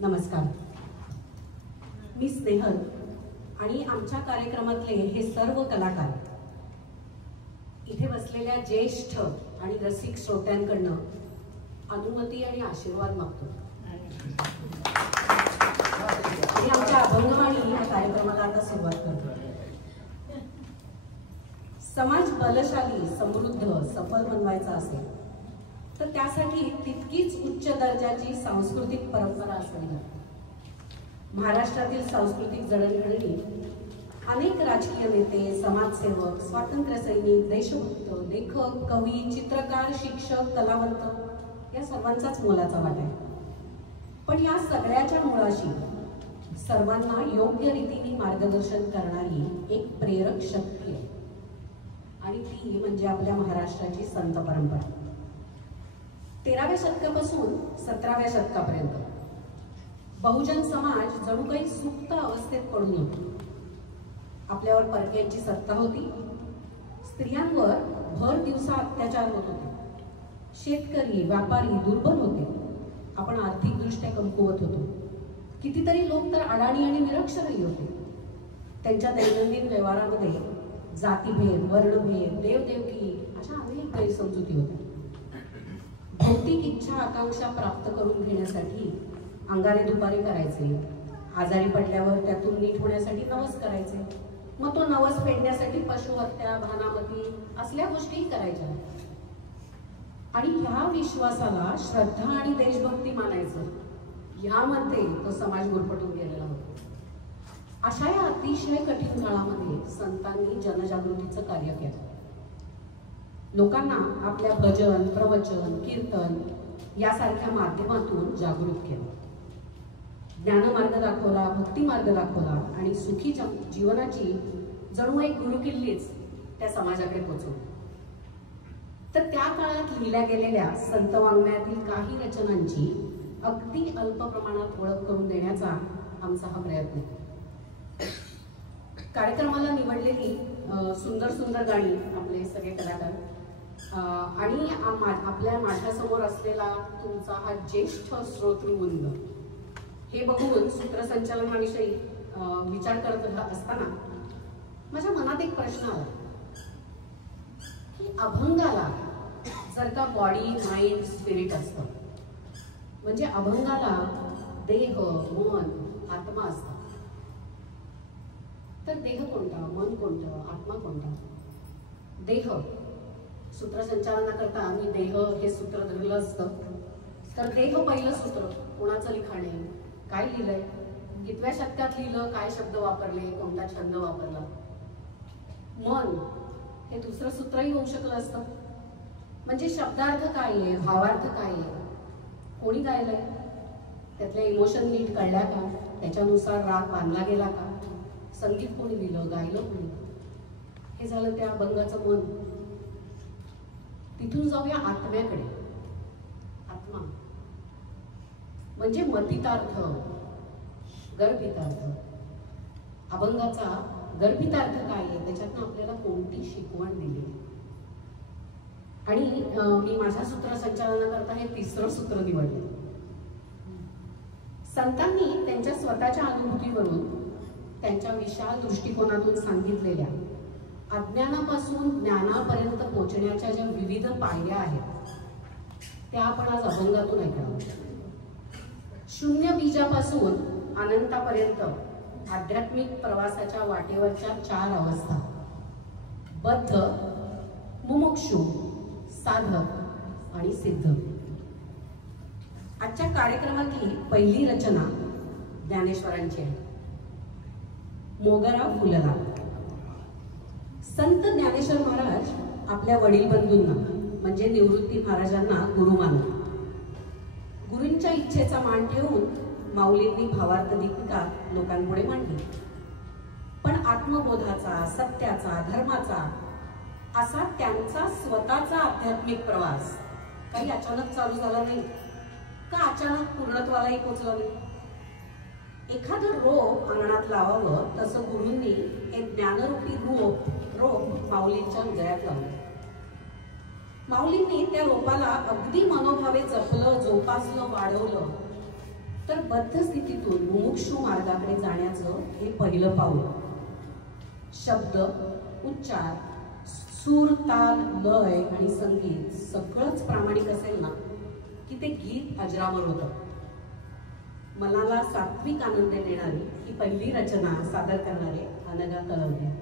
नमस्कार, मी स्नेहल आणि आमच्या कार्यक्रमातले हे सर्व कलाकार इथे बसलेल्या ज्येष्ठ आणि रसिक श्रोत्यांकडनं अनुमती आणि आशीर्वाद मागतो आणि आमच्या अभंगवाणी या कार्यक्रमाला आता सुरुवात करतो. समाज बलशाली, समृद्ध, सफल बनवायचा असेल तर त्यासाठी तितकीच उच्च दर्जाची सांस्कृतिक परंपरा असावी लागते. महाराष्ट्रातील सांस्कृतिक जडणघडणी अनेक राजकीय नेते, समाजसेवक, स्वातंत्र्य सैनिक, देशभक्त, लेखक, कवी, चित्रकार, शिक्षक, कलावंत या सर्वांचाच मोलाचा वाटा आहे. पण या सगळ्याच्या मुळाशी सर्वांना योग्य रीतीने मार्गदर्शन करणारी एक प्रेरक शक्ती आहे आणि ती म्हणजे आपल्या महाराष्ट्राची संत परंपरा. 13व्या शतकापासून 17व्या शतकापर्यंत बहुजन समाज जणू काही सुप्त अवस्थेत पडून होतो. आपल्यावर परक्यांची सत्ता होती, स्त्रियांवर भर दिवसा अत्याचार होत होते, शेतकरी व्यापारी दुर्बल होते, आपण आर्थिकदृष्ट्या कमकुवत होतो, कितीतरी लोक तर अडाणी आणि निरक्षरही होते. त्यांच्या दैनंदिन व्यवहारामध्ये जातीभेद, वर्णभेद, देवदेवकी अशा अनेक गैरसमजुती होत्या. भौतिक इच्छा आकांक्षा प्राप्त करून घेण्यासाठी अंगारे दुपारे करायचे, आजारी पडल्यावर त्यातून नीट होण्यासाठी नवस करायचे, मग तो नवस फेडण्यासाठी पशुहत्या, भानामती असल्या गोष्टी करायच्या. आणि ह्या विश्वासाला श्रद्धा आणि देशभक्ती मानायचं, ह्यामध्ये तो समाज गुरफटून गेलेला होता. अशा या अतिशय कठीण काळामध्ये संतांनी जनजागृतीचं कार्य केलं. लोकांना आपल्या भजन, प्रवचन, कीर्तन यासारख्या माध्यमातून जागृत केलं. ज्ञानमार्ग दाखवला, भक्तिमार्ग दाखवला आणि सुखी जीवनाची जणू एक गुरुकिल्लीच त्या समाजाकडे पोचवली. तर त्या काळात लिहिल्या गेलेल्या संत वाङ्मयातील काही रचनांची अगदी अल्प प्रमाणात ओळख करून देण्याचा आमचा हा प्रयत्न आहे. कार्यक्रमाला निवडलेली सुंदर सुंदर गाणी आपले सगळे कलाकार आणि आपल्या माझ्यासमोर असलेला तुमचा हा ज्येष्ठ श्रोतृवृंद हे बघून सूत्रसंचालनाविषयी विचार करत असताना माझ्या मनात एक प्रश्न आला की अभंगाला जर का बॉडी, माइंड, स्पिरिट असतं, म्हणजे अभंगाला देह, मन, आत्मा असतात, तर देह कोणता, मन कोणतं, आत्मा कोणता? देह सूत्रसंचालनाकरता मी देह हे सूत्र धरलं असतं तर देह पहिलं सूत्र कोणाचं लिखाण आहे, काय लिहिलंय, कितव्या शतकात लिहिलं, काय शब्द वापरले, कोणता छंद वापरला. मन हे दुसरं सूत्रही होऊ शकलं असतं, म्हणजे शब्दार्थ काय आहे, भावार्थ काय आहे, कोणी गायलंय, त्यातल्या इमोशन नीट कळल्या का, त्याच्यानुसार राग बांधला गेला का, संगीत कोणी लिहिलं, गायलं कोणी. हे झालं त्या अभंगाचं मन. तिथून जाऊया आत्म्याकडे. आत्मा म्हणजे मतितार्थ, गर्भितार्थ. अभंगाचा गर्भितार्थ काय आहे, त्याच्यातनं आपल्याला कोणती शिकवण दिली. आणि मी माझ्या सूत्रसंचालनाकरता हे तिसरं सूत्र निवडलं. संतांनी त्यांच्या स्वतःच्या अनुभूतीवरून, त्यांच्या विशाल दृष्टिकोनातून सांगितलेल्या अज्ञानापासून ज्ञानापर्यंत पोहोचण्याच्या ज्या विविध पायऱ्या आहेत त्या आपण आज अभंगातून ऐकणार. शून्य बीजापासून अनंतापर्यंत आध्यात्मिक प्रवासाच्या वाटेवरच्या 4 अवस्था: बद्ध, मुमुक्षु, साधक आणि सिद्ध. आजच्या कार्यक्रमातली पहिली रचना ज्ञानेश्वरांची आहे, मोगरा फुलला. संत ज्ञानेश्वर महाराज आपल्या वडील बंधूंना म्हणजे निवृत्ती महाराजांना गुरु मानत. गुरूंच्या इच्छेचा मान ठेवून माऊलींनी भावार्थ दीपिका लोकांपुढे मांडली. पण आत्मबोधाचा, सत्याचा, धर्माचा असा त्यांचा स्वतःचा आध्यात्मिक प्रवास काही अचानक चालू झाला नाही का अचानक पूर्णत्वालाही पोचला नाही. एखादं रोप अंगणात लावावं तसं गुरूंनी हे ज्ञानरूपी रोप माऊलींच्या हृदयात लावलं. माऊलींनी त्या रोपाला अगदी मनोभावे जपलं, जोपासलं, वाढवलं तर बद्ध स्थितीतून मुमुक्षु मार्गाकडे जाण्याचं हे पहिलं पाऊल. शब्द, उच्चार, सूर, ताल, लय आणि संगीत सगळंच प्रामाणिक असेल ना की ते गीत अजरामर होतं. मनाला सात्विक आनंद देणारी ही पहिली रचना सादर करणारे अनघा तळवले.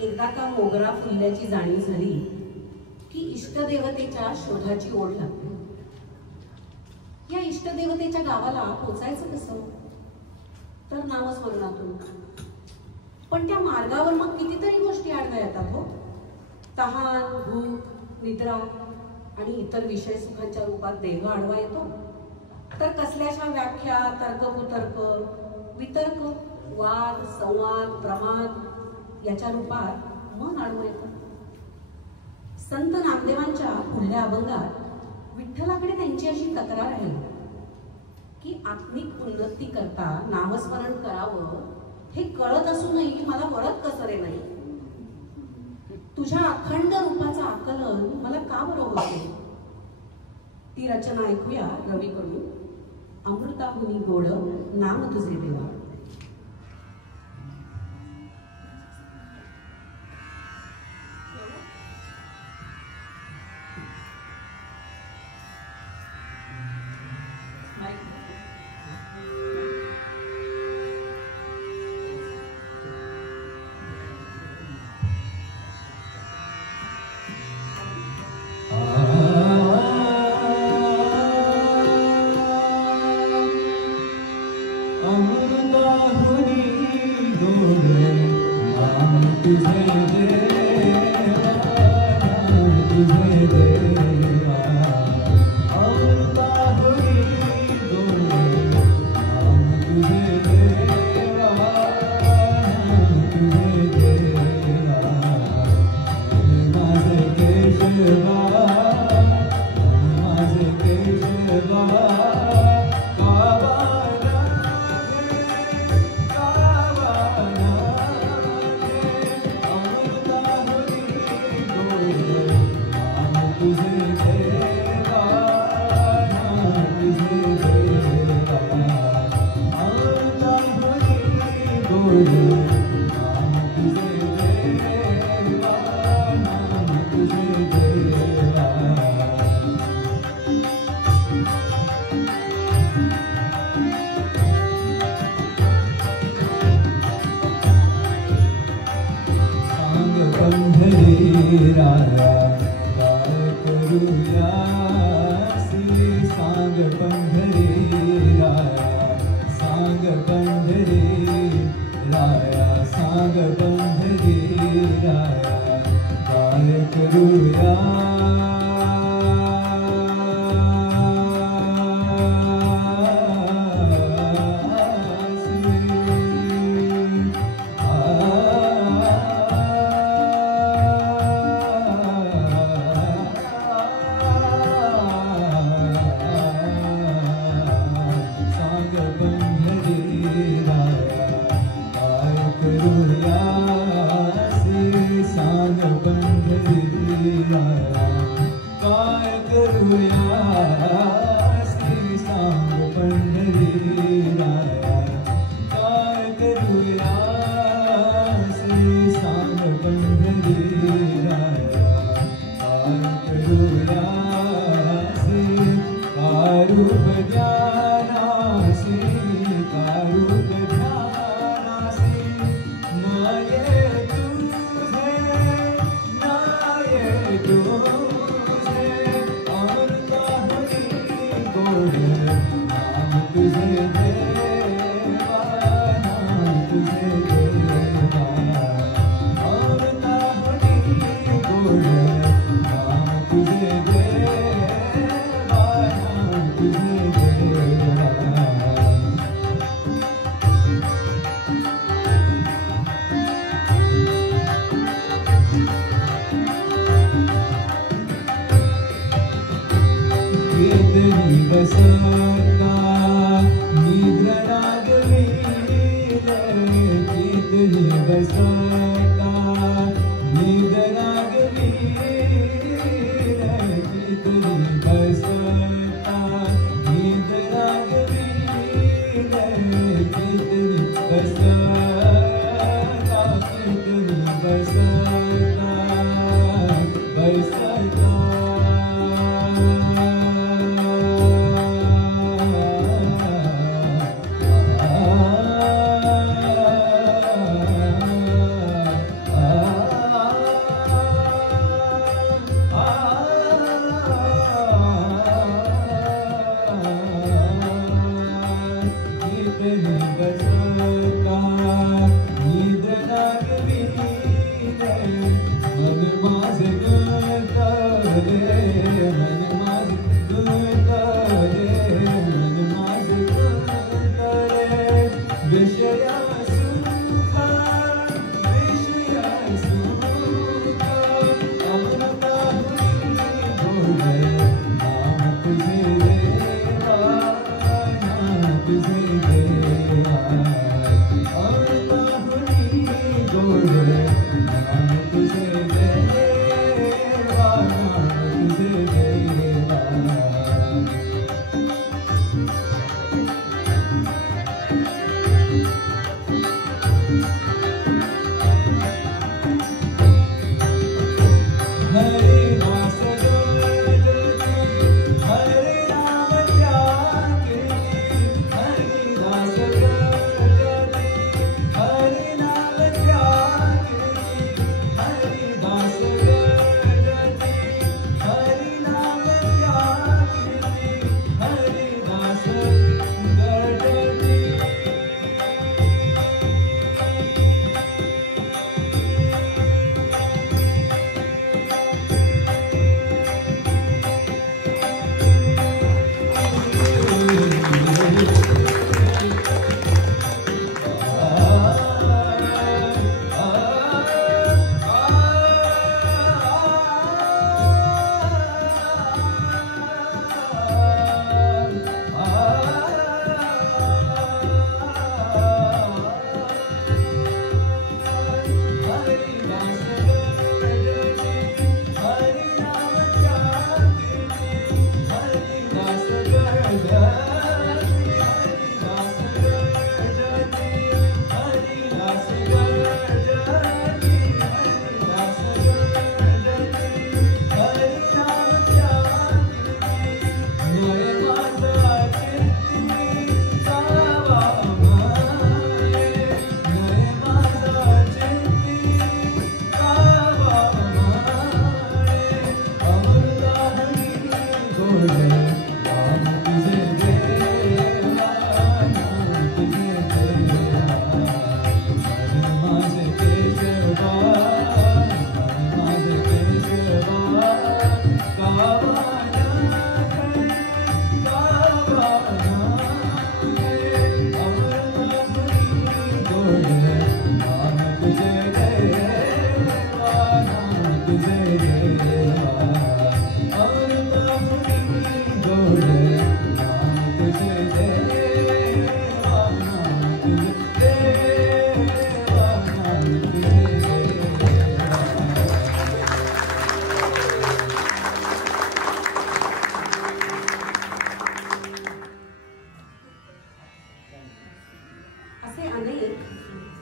एकदा का मोगरा फुलल्याची जाणीव झाली की इष्टदेवतेच्या शोधाची ओढ लागते. या इष्टदेवतेच्या गावाला पोचायचं कसं? तर नामस्मरणातून. पण त्या मार्गावर मग कितीतरी गोष्टी आडव्या येतात हो. तहान, भूक, निद्रा आणि इतर विषय सुखांच्या रूपात देह आडवा येतो. तर कसल्याशा व्याख्या, तर्ककुतर्क, वितर्क, वाद, संवाद, प्रमाद याच्या रूपात मन आडवं येतं. संत नामदेवांच्या पुढल्या अभंगात विठ्ठलाकडे त्यांची अशी तक्रार आहे की आत्मिक उन्नती करता नामस्मरण करावं हे कळत असूनही मला वळत कसं रे नाही. तुझ्या अखंड रूपाचं आकलन मला का बरं होते. ती रचना ऐकूया रवीकडून. अमृताहुनी गोड नाम तुझे देवा.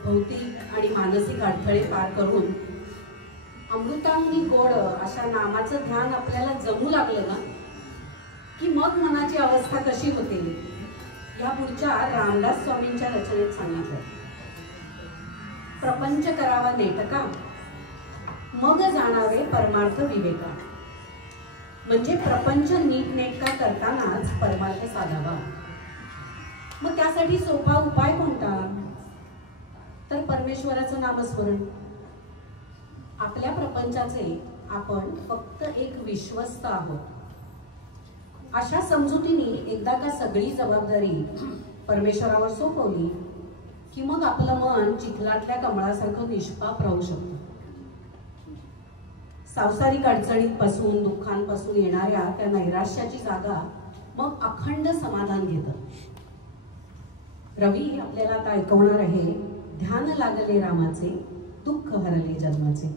भौतिक आणि मानसिक अडथळे पार करून अमृतांनी गोड अशा नामाचं ध्यान आपल्याला जमू लागलं ना की मग मनाची अवस्था कशी होते या पुढच्या रामदास स्वामींच्या रचनेत सांगितलं. प्रपंच करावा नेटका मग जाणावे परमार्थ विवेका. म्हणजे प्रपंच नीटनेटका करतानाच परमार्थ साधावा. मग त्यासाठी सोपा उपाय कोणता तर परमेश्वराचं नामस्मरण. आपल्या प्रपंचाचे आपण फक्त एक विश्वस्त आहोत अशा समजुतीने एकदा का सगळी जबाबदारी परमेश्वरावर सोपवली की मग आपलं मन चिखलातल्या कमळासारखं निष्पाप राहू शकतं. सांसारिक अडचणींपासून दुःखांपासून येणाऱ्या त्या नैराश्याची जागा मग अखंड समाधान घेतं. रवी आपल्याला आता ऐकवणार आहे ध्यान लागले रामाचे दुःख हरले जन्माचे.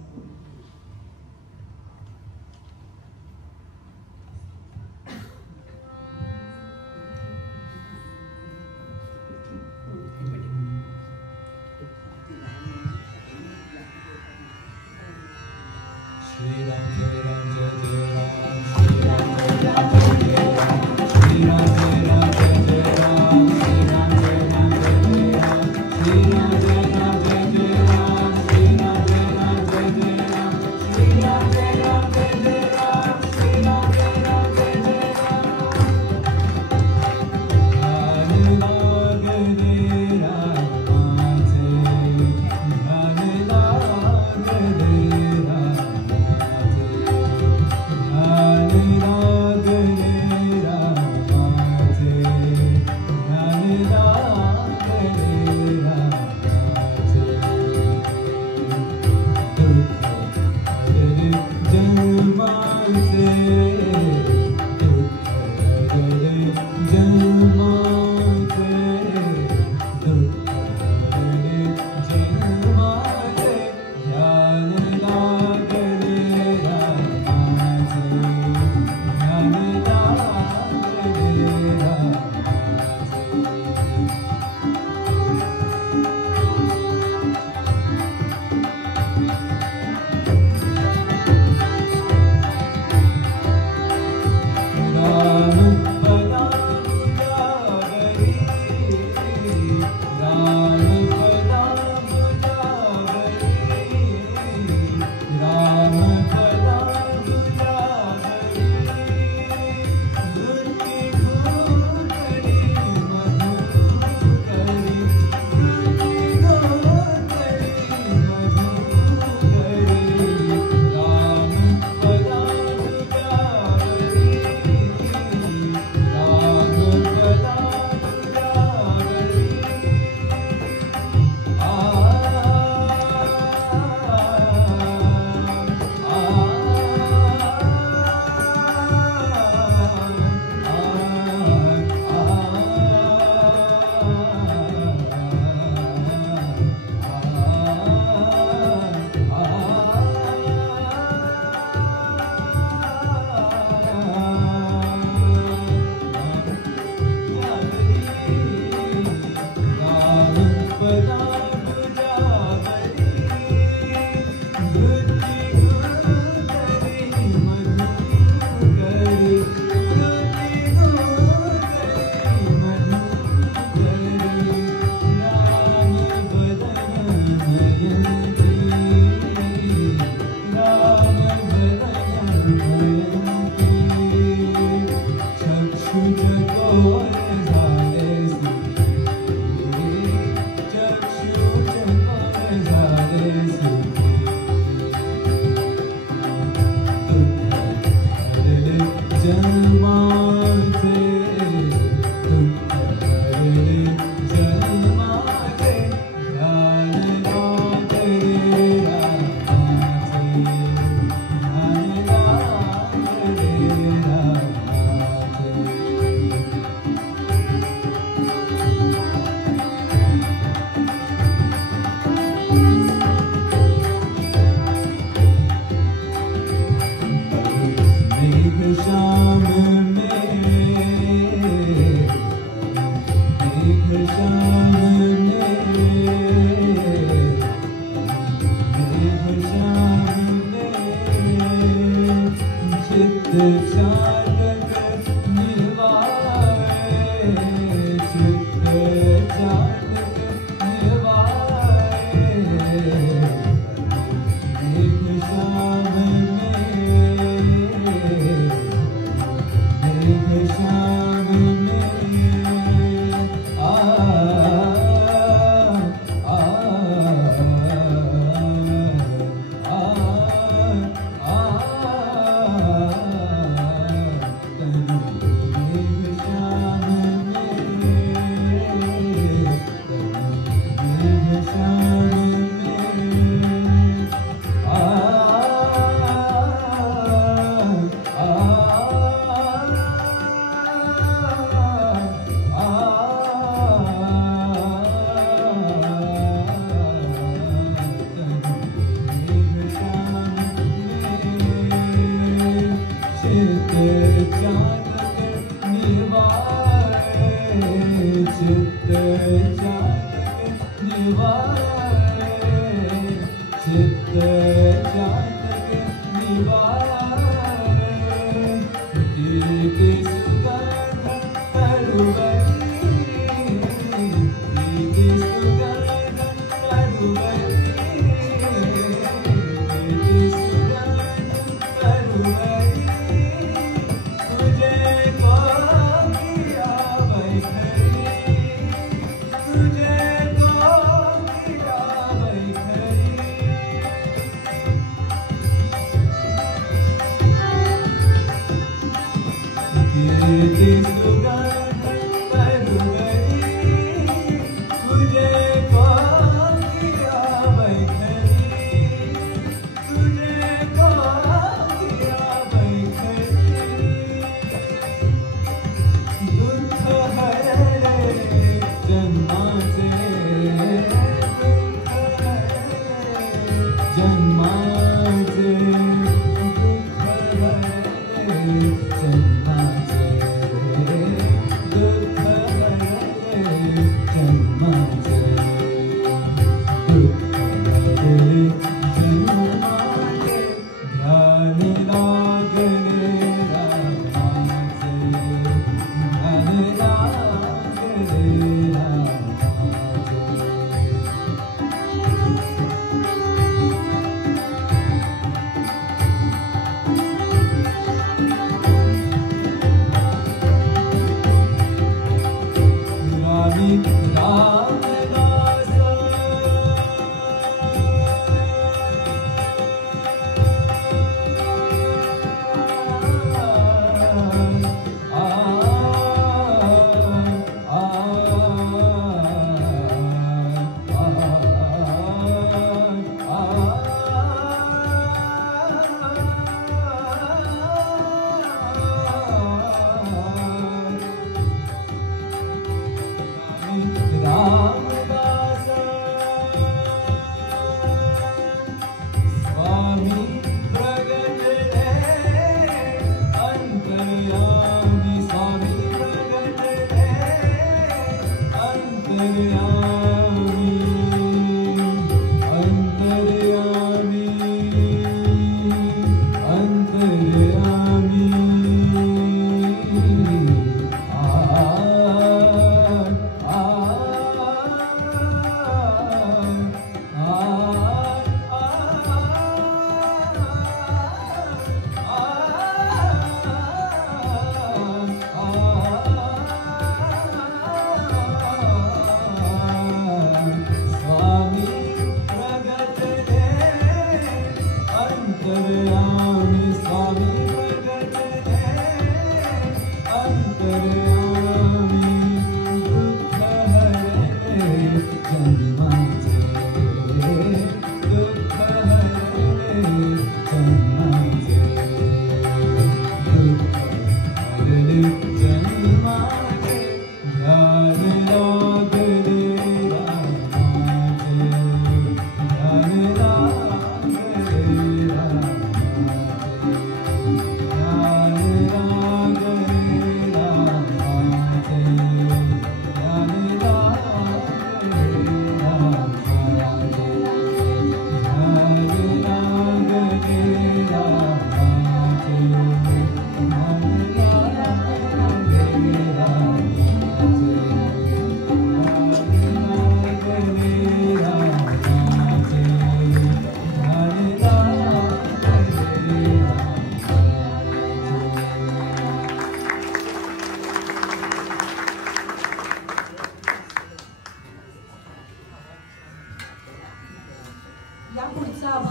श्रीराम जय राम जय जय राम. श्रीराम जय राम जय जय राम. श्रीराम जय राम जय जय राम. श्रीराम जय राम जय जय राम. श्रीराम जय राम जय जय राम. श्रीराम जय राम जय जय राम. श्रीराम जय राम जय जय राम. श्रीराम जय राम जय जय राम. ध्यान लागले रामाचे. ध्यान लागले रामाचे.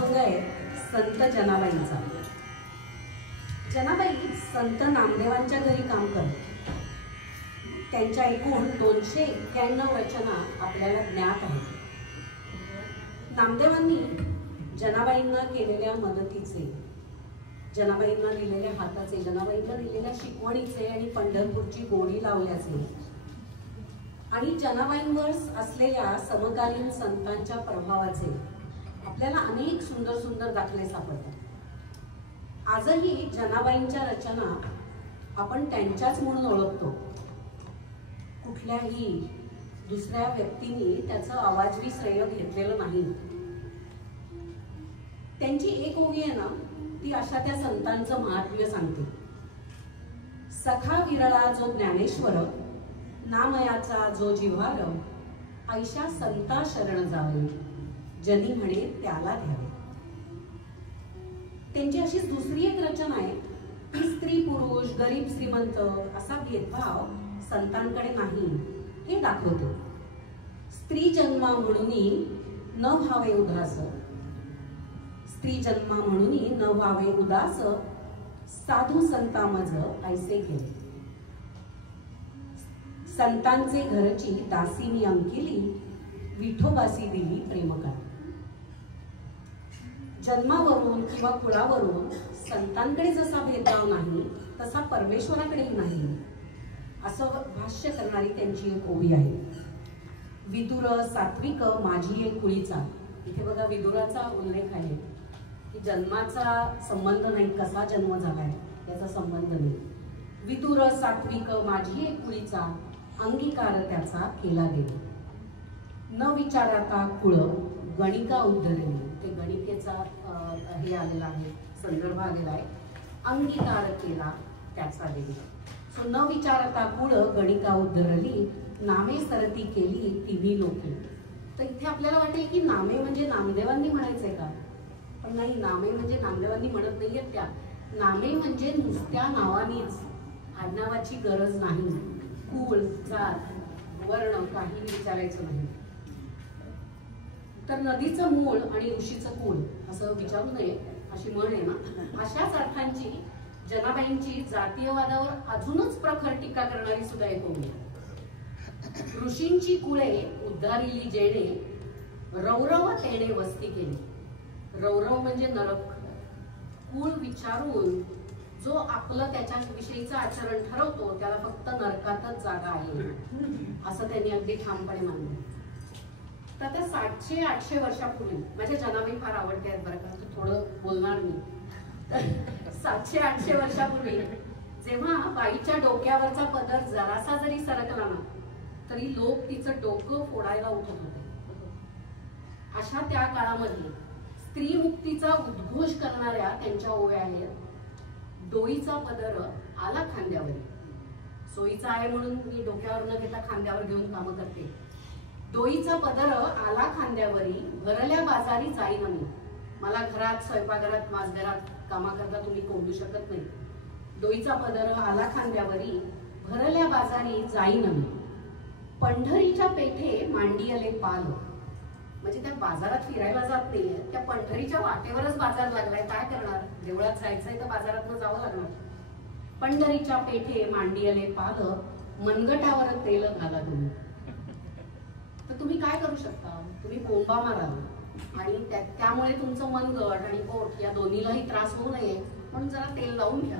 अभंग आहे संत जनाबाईंचा. जनाबाई संत नामदेवांच्या घरी काम करत. त्यांच्या एकूण 291 रचना आपल्याला ज्ञात आहेत. नामदेवांनी जनाबाईंना केलेल्या मदतीचे, जनाबाईंना दिलेल्या हाताचे, जनाबाईंना दिलेल्या शिकवणीचे आणि पंढरपूरची गोडी लावल्याचे आणि जनाबाईंवर असलेल्या समकालीन संतांच्या प्रभावाचे आपल्याला अनेक सुंदर सुंदर दाखले सापडतात. आजही जनाबाईंच्या रचना आपण त्यांच्याच म्हणून ओळखतो. कुठल्याही दुसऱ्या व्यक्तीने त्याचं आवाजवी श्रेय घेतलेलं नाही. त्यांची एक ओवी आहे ना, ती अशा त्या संतांचं महात्म्य सांगते. सखा विरळा जो ज्ञानेश्वर, नामयाचा जो जिव्हार, ऐशा संता शरण जावे, जनी म्हणे त्याला घ्यावे. त्यांची अशीच दुसरी एक रचना आहे की स्त्री पुरुष, गरीब श्रीमंत असा भेदभाव संतांकडे नाही हे दाखवते. स्त्री जन्मा म्हणून न व्हावे उदास, स्त्री जन्मा म्हणून न व्हावे उदास, साधू संता मज ऐसे केले. संतांचे घरची दासी मी अंकिली, विठोबासी दिली प्रेमका. जन्मावरून किंवा कुळावरून संतांकडे जसा भेदभाव नाही तसा परमेश्वराकडेही नाही, असं भाष्य करणारी त्यांची एक ओवी आहे. विदुर सात्विक माझी एक कुळीचा. इथे बघा विदुराचा उल्लेख आहे की जन्माचा संबंध नाही, कसा जन्म झालाय याचा संबंध नाही. विदुर सात्विक माझी एक कुळीचा, अंगीकार त्याचा केला गेला. न विचाराता कुळ गणिका उद्धरली. ते गणिकेचा हे आलेला आहे, संदर्भ आलेला आहे. अंगीकार केला त्याचा देवी. सो न विचारता कुळ गणिका उद्धरली, नामे सरती केली तिन्ही लोके. तर इथे आपल्याला वाटेल की नामे म्हणजे नामदेवांनी म्हणायचंय का? पण नाही, नामे म्हणजे नामदेवांनी म्हणत नाहीयेत त्या. नामे म्हणजे नुसत्या नावानीच, आडनावाची गरज नाही. कुळ, जात, वर्ण काही विचारायचं नाही. तर नदीचं मूळ आणि ऋषीचं कुळ असं विचारू नये अशी म्हण आहे ना. अशाच अर्थांची जनाबाईंची जातीयवादावर अजूनच प्रखर टीका करणारी सुद्धा एक ओवी. ऋषींची कुळे उद्धारिली जेणे, रौरव तेणे वस्ती केली. रौरव म्हणजे नरक. कुळ विचारून जो आपलं त्याच्याविषयीचं आचरण ठरवतो त्याला फक्त नरकातच जागा आहे, असं त्यांनी अगदी ठामपणे मानलं. तर आता 700-800 वर्षापूर्वी, माझ्या जनाबाई फार आवडते आहेत बरं का, थोडं बोलणार मी. तर 700-800 वर्षापूर्वी जेव्हा बाईच्या डोक्यावरचा पदर जरासा जरी सरकला ना तरी लोक तिचं डोकं फोडायला उठत होते. अशा त्या काळामध्ये स्त्री मुक्तीचा उद्घोष करणाऱ्या त्यांच्या ओव्या आहेत. डोईचा पदर आला खांद्यावरी. सोयीचा आहे म्हणून मी डोक्यावर न घेता खांद्यावर घेऊन कामं करते. डोईचा पदर आला खांद्यावरी, भरल्या बाजारी जाईन मी. मला घरात, स्वयंपाकघरात, माझघरात कामा करता तुम्ही कोंडू शकत नाही. डोईचा पदर आला खांद्यावरी, भरल्या बाजारी जाईन मी. पंढरीच्या पेठे मांडियले पाल. म्हणजे त्या बाजारात फिरायला जात नाहीये, त्या पंढरीच्या वाटेवरच बाजार लागलाय. काय करणार? देवळात जायचंय तर बाजारात जावं लागणार. पंढरीच्या पेठे मांडियले पाल, मनगटावर तेल घाला तुम्ही. तर तुम्ही काय करू शकता? तुम्ही बोंबा माराल आणि त्यामुळे तुमचं मनगट आणि पोट या दोन्हीलाही त्रास होऊ नये म्हणून जरा तेल लावून घ्या.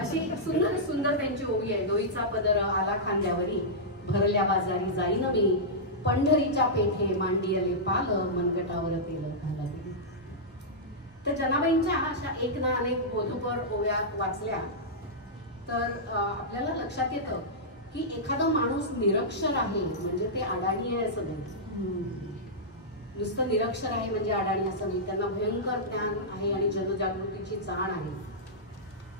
अशी सुंदर सुंदर त्यांची ओवी आहे. डोईचा पदर आला खांद्यावरी, भरल्या बाजारी जाईन मी. पंढरीच्या पेठे मांडियले पाल, मनगटावर तेल घाला. तर जनाबाईंच्या अशा एक ना अनेक बोधपर ओव्या वाचल्या तर आपल्याला लक्षात येतं की एखादा माणूस निरक्षर आहे म्हणजे ते अडाणी आहे असं नाही. नुसतं निरक्षर आहे म्हणजे अडाणी असं नाही. त्यांना भयंकर ज्ञान आहे आणि जनजागृतीची जाण आहे.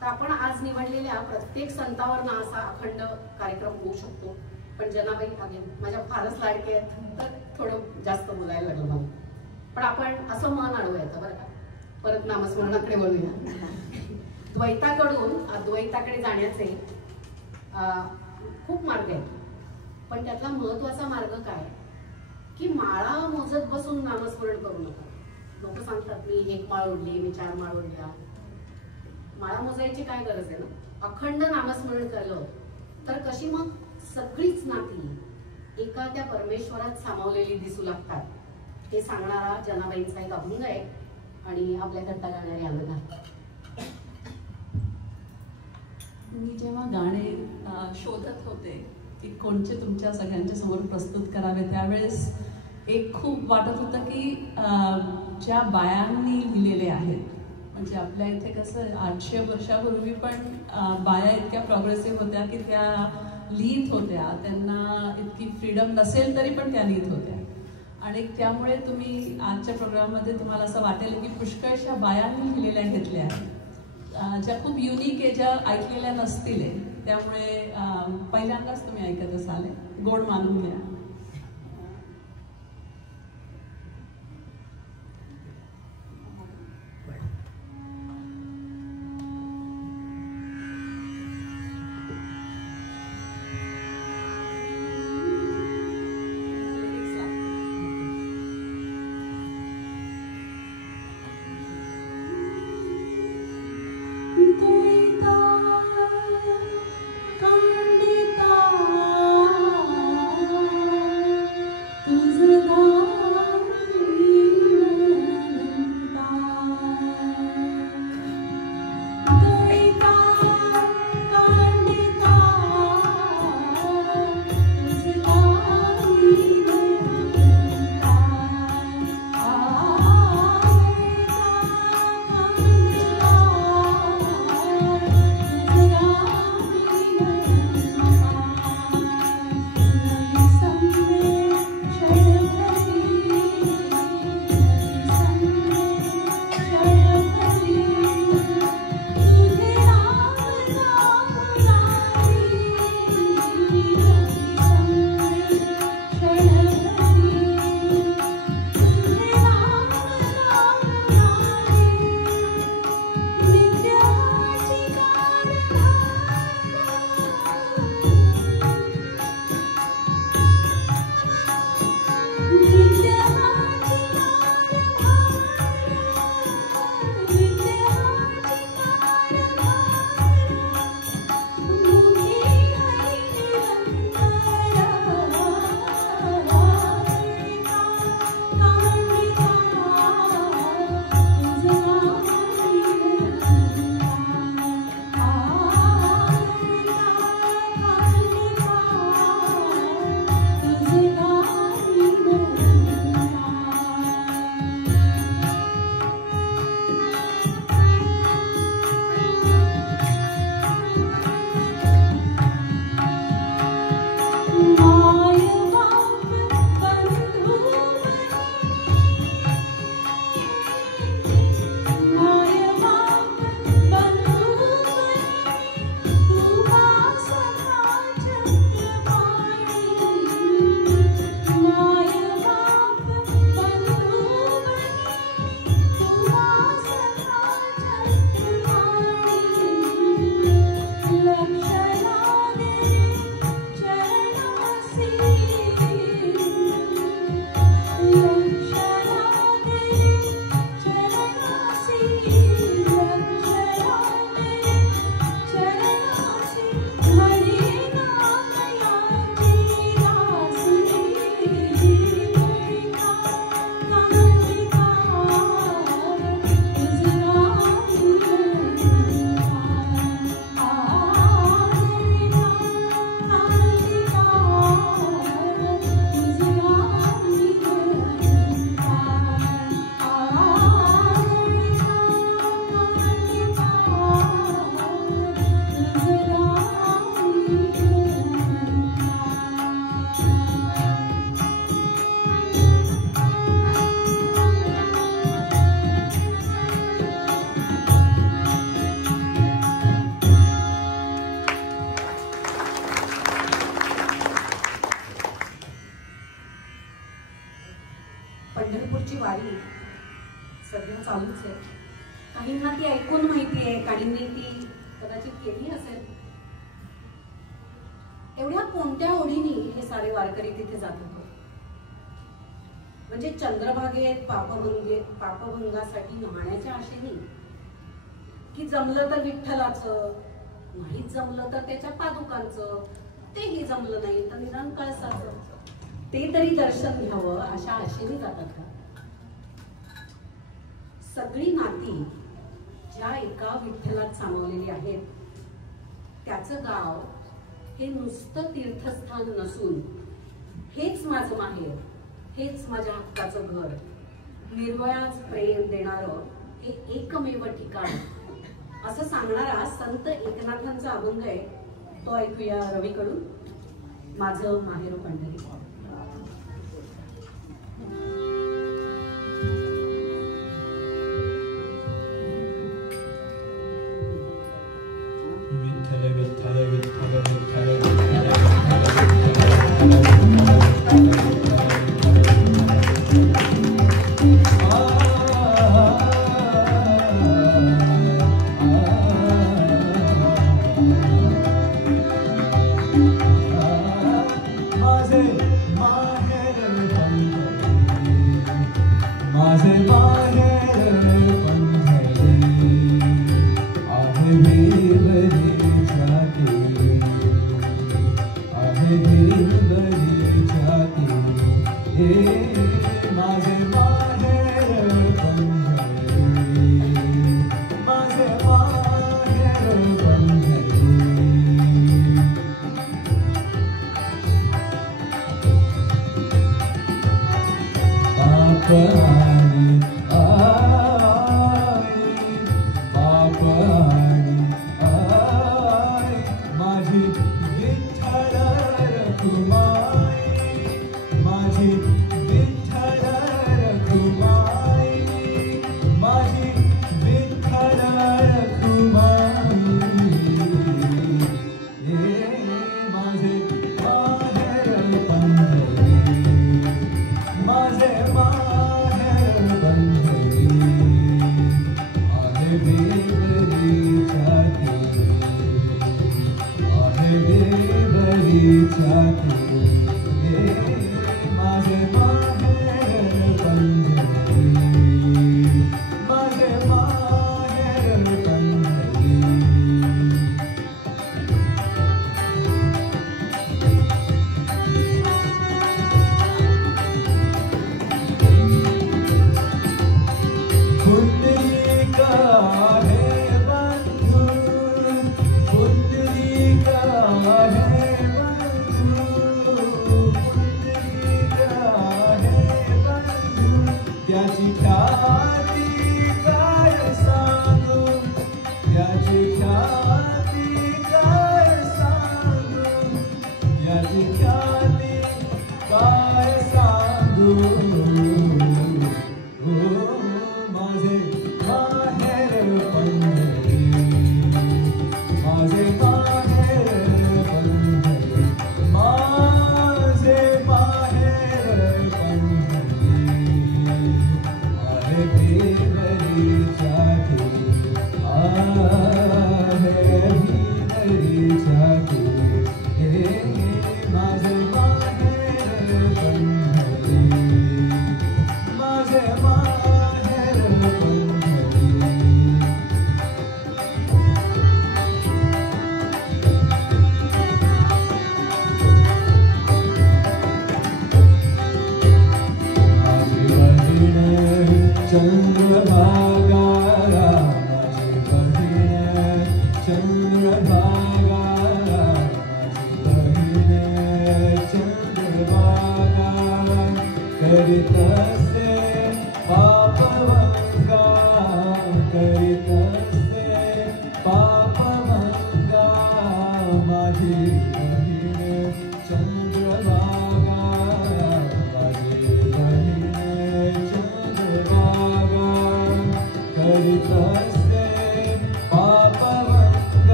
तर आपण आज निवडलेल्या प्रत्येक संतावर ना असा अखंड कार्यक्रम होऊ शकतो. पण जनाबाई माझ्या फारच लाडके आहेत तर थोडं जास्त बोलायला लागलं मला. पण आपण असं मन अडवायचं बरं का. परत नामस्मरणाकडे वळूया. द्वैताकडून अद्वैताकडे जाण्याचे खूप मार्ग आहेत. पण त्यातला महत्वाचा मार्ग काय की माळा मोजत बसून नामस्मरण करू नका. लोक सांगतात मी 1 माळ ओढली, मी 4 माळ ओढल्या. माळा मोजायची काय गरज आहे ना. अखंड नामस्मरण केलं तर कशी मग सगळीच नाती एका त्या परमेश्वरात सामावलेली दिसू लागतात. हे सांगणारा जनाबाईंचा एक अभंग आहे आणि आपल्याकरता गाणारी अलगा. मी जेव्हा गाणे शोधत होते की कोणते तुमच्या सगळ्यांच्या समोर प्रस्तुत करावे, त्यावेळेस एक खूप वाटत होतं की ज्या बायांनी लिहिलेले आहेत, म्हणजे आपल्या इथे कसं 800 वर्षापूर्वी पण बाया इतक्या प्रोग्रेसिव्ह होत्या की त्या लिहित होत्या. त्यांना इतकी फ्रीडम नसेल तरी पण त्या लिहित होत्या. आणि त्यामुळे तुम्ही आजच्या प्रोग्राममध्ये तुम्हाला असं वाटेल की पुष्कळशा बायांनी लिहिलेल्या घेतल्या ज्या खूप युनिक आहे, ज्या ऐकलेल्या नसतील. त्यामुळे पहिल्यांदाच तुम्ही ऐकत असाल, गोड मानून घ्या. पंढरपूरची वारी सध्या चालूच आहे. काहींना ती ऐकून माहिती आहे, काहींनी ती कदाचित केली असेल. एवढ्या कोणत्या ओढीने हे सारे वारकरी तिथे जात होते. म्हणजे चंद्रभागेत पापभंगासाठी न्हाण्याच्या आशेने, की जमलं तर विठ्ठलाचं, नाही जमलं तर त्याच्या पादुकांचं, तेही जमलं नाही तर निदान कळसाचं, ते तरी दर्शन घ्यावं अशा आशेने जातात का? सगळी नाती ज्या एका विठ्ठलात सामावलेली आहेत, त्याचं गाव हे नुसतं तीर्थस्थान नसून हेच माझं माहेर, हेच माझ्या हक्काचं घर, निर्वयाच प्रेम देणारं हे एकमेव ठिकाण असं सांगणारा संत एकनाथांचा अभंग आहे. तो ऐकूया रवीकडून, माझं माहेर पंढरी. विठ्ठल विठ्ठल विठ्ठल विठ्ठल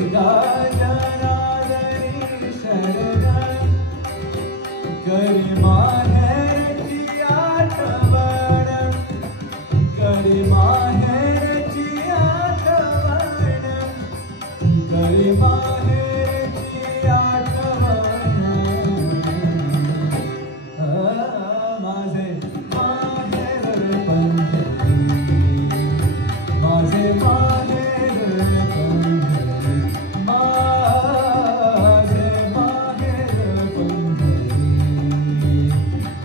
गजनादरी शरण करी माहेरची आठवण करी माहेरची आठवण करी माहेरची आठवण माझे माहेर पंढरी माझे माहेर पंढरी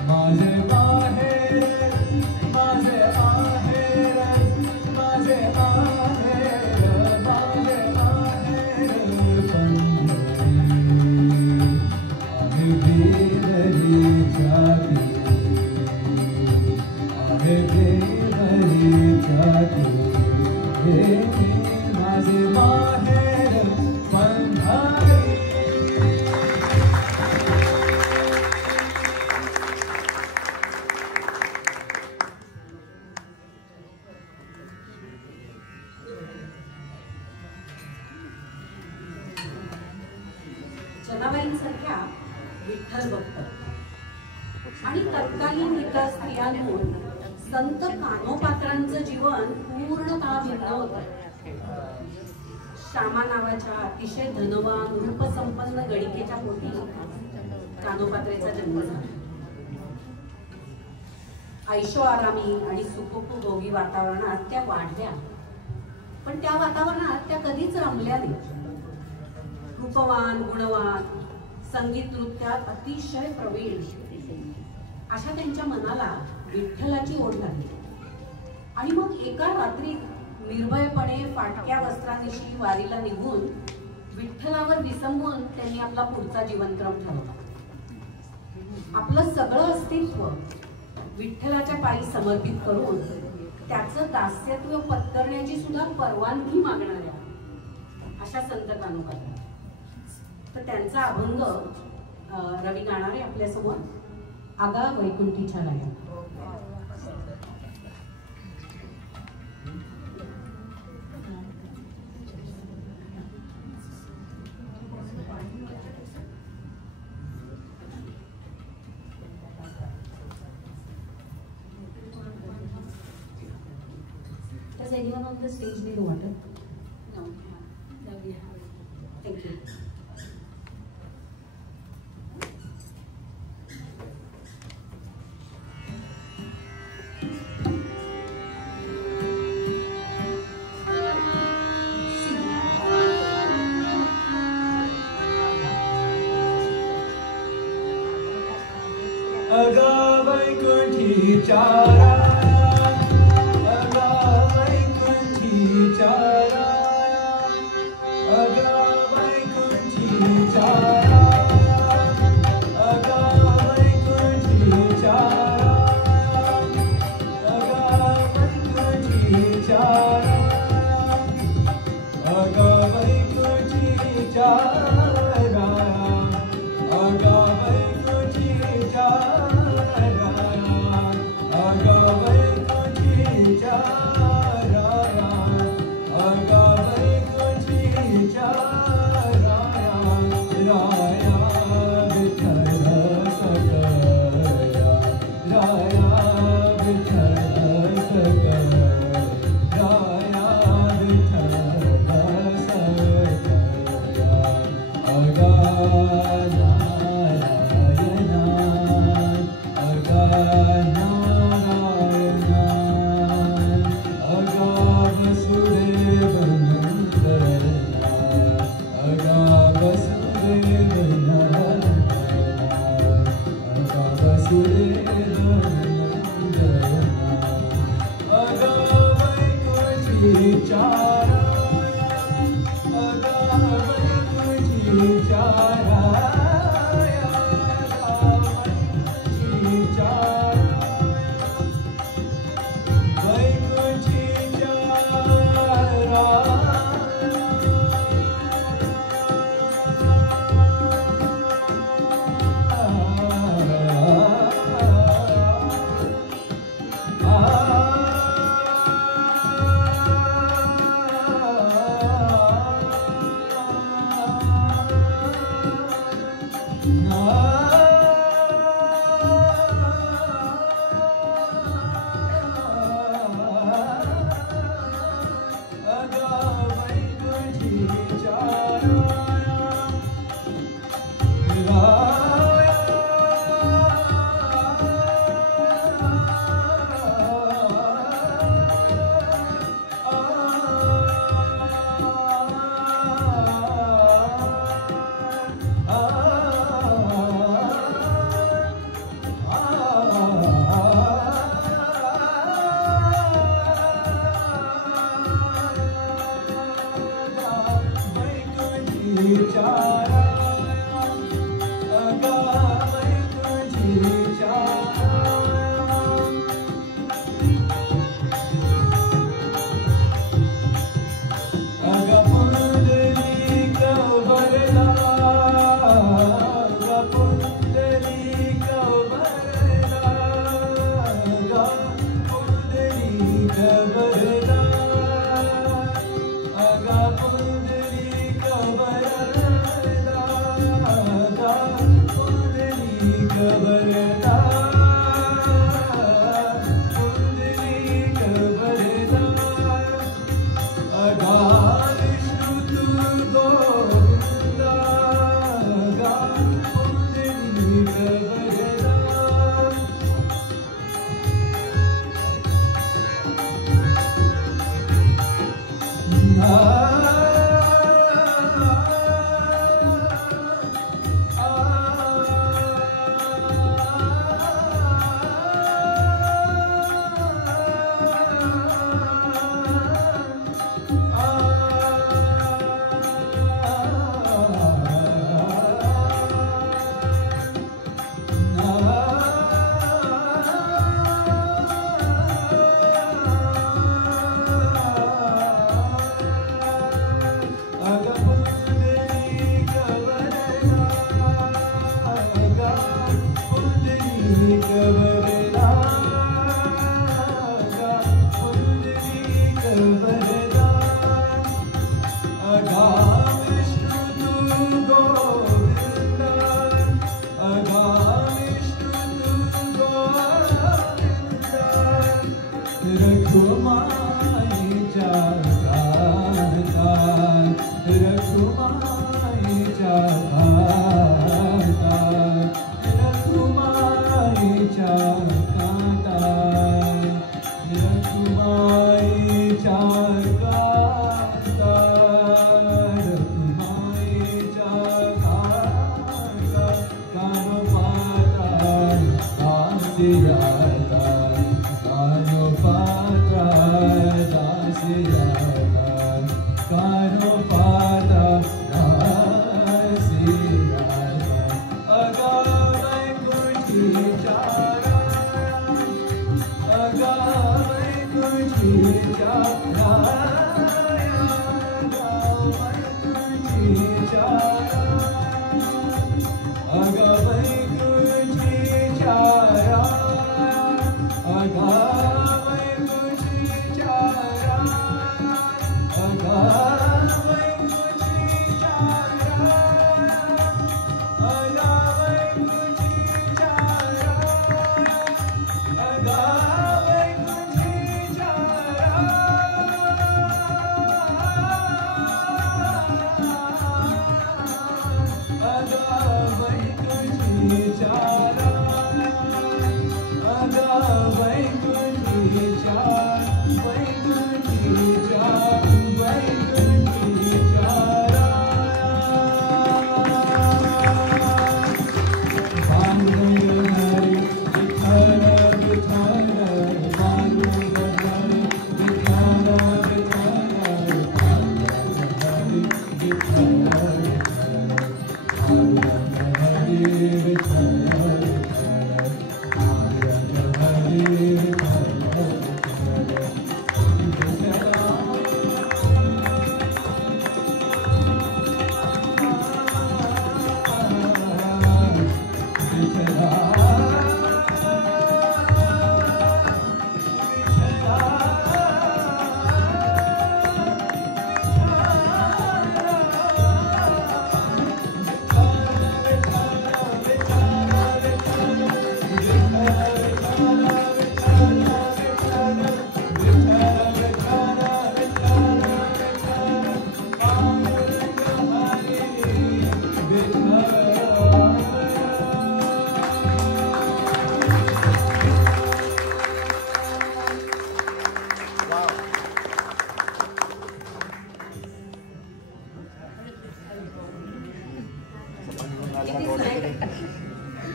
माझे माहेर पंढरी माझे माहेर माझे आहेर माझे आहेर माझे आहेर पंढरी आहे बेलरी जाती आहे बेलरी जाती हे माझे माहेर पंढरी. जनाबाईंसारख्या विठ्ठल भक्त आणि तत्कालीन विकास स्त्रियांहून संत कान्होपात्रांचं जीवन पूर्णतः भिन्न होतं. श्यामा नावाच्या अतिशय धनवान रूपसंपन्न गणिकेच्या पोटी कान्होपात्रेचा जन्म झाला. ऐशो आरामी आणि सुखोपभोगी वातावरणात त्या वाढल्या, पण त्या वातावरणात त्या कधीच रमल्या नाही. रूपवान गुणवान संगीत नृत्यात अतिशय प्रवीण अशा त्यांच्या मनाला विठ्ठलाची ओढ लागली आणि मग एका रात्री निर्भयपणे फाटक्या वस्त्रानिशी वारीला निघून विठ्ठलावर विसंबून त्यांनी आपला पुढचा जीवनक्रम ठरवला. आपलं सगळं अस्तित्व विठ्ठलाच्या पायी समर्पित करून त्याचं दास्यत्व पत्करण्याची सुद्धा परवानगी मागणाऱ्या अशा संत कान्होपात्र. तर त्यांचा अभंग रवी गाणारे आपल्या समोर. आगा वैकुंठीच्या लाया. Does anyone on the stage need water? No. No, we have it. Thank you. अगा वैकुंठीच्या राया अगा वैकुंठीच्या राया अगा वैकुंठीच्या राया अगा वैकुंठीच्या राया अगा वैकुंठीच्या राया अगा वैकुंठीच्या राया अगा वैकुंठीच्या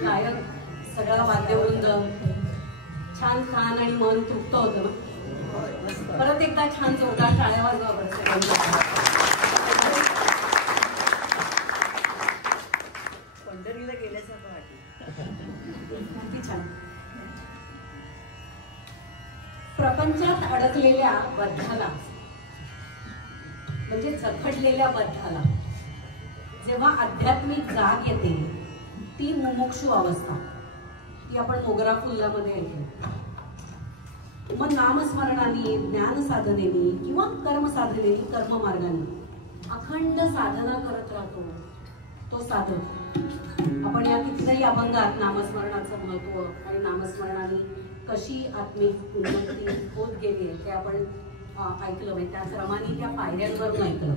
नायक सगळा वाद्यवृंद छान कान आणि मन तृप्त होतं. परत एकदा छान जोरदार टाळ्या वाजवा बरं. अडकलेल्या बद्धाला म्हणजे जखडलेल्या बद्धाला जेव्हा आध्यात्मिक जाग येते ती मुमुक्षु अवस्था, ती आपण मोगरा फुल्लामध्ये ऐकतो. मग नामस्मरणाने, ज्ञान साधनेने किंवा कर्म साधनेने, कर्म मार्गाने अखंड साधना करत राहतो तो साधक. आपण या कितीतरी अभंगात नामस्मरणाचं महत्व आणि नामस्मरणाने कशी आत्मिक उन्नती होत गेली ते आपण ऐकलं, म्हणजे त्या क्रमाने त्या पायऱ्यांवरून ऐकलं.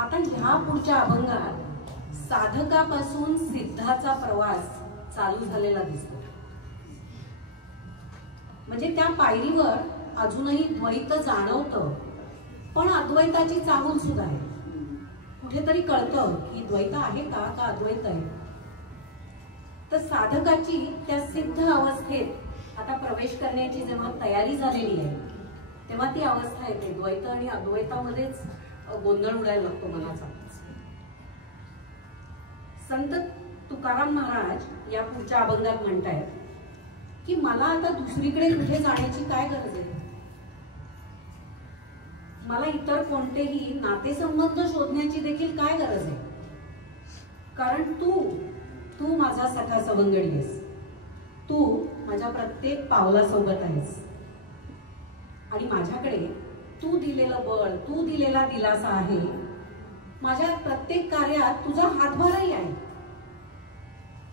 आता ह्या पुढच्या अभंगात साधकापासून सिद्धाचा प्रवास चालू झालेला दिसतो. म्हणजे त्या पायरीवर अजूनही द्वैत जाणवतं, पण अद्वैताची चाहूल सुद्धा आहे. कुठेतरी कळतं की द्वैत आहे का अद्वैत आहे. तर साधकाची त्या सिद्ध अवस्थेत आता प्रवेश करण्याची जेव्हा तयारी झालेली आहे तेव्हा ती अवस्था येते. द्वैत आणि अद्वैतामध्येच गोंधळ उडायला लागतो मनाचा. संत तुकाराम महाराज या पुढच्या अभंगात म्हणतायत की मला आता दुसरीकडे कुठे जाण्याची काय गरज आहे. मला इतर कोणतेही नातेसंबंध शोधण्याची देखील काय गरज आहे. कारण तू माझा सखा सवंगडी आहेस. तू माझ्या प्रत्येक पावलासोबत आहेस आणि माझ्याकडे तू दिलेलं बळ, तू दिलेला दिलासा आहे. माझ्या प्रत्येक कार्यात तुझा हातभारही आहे.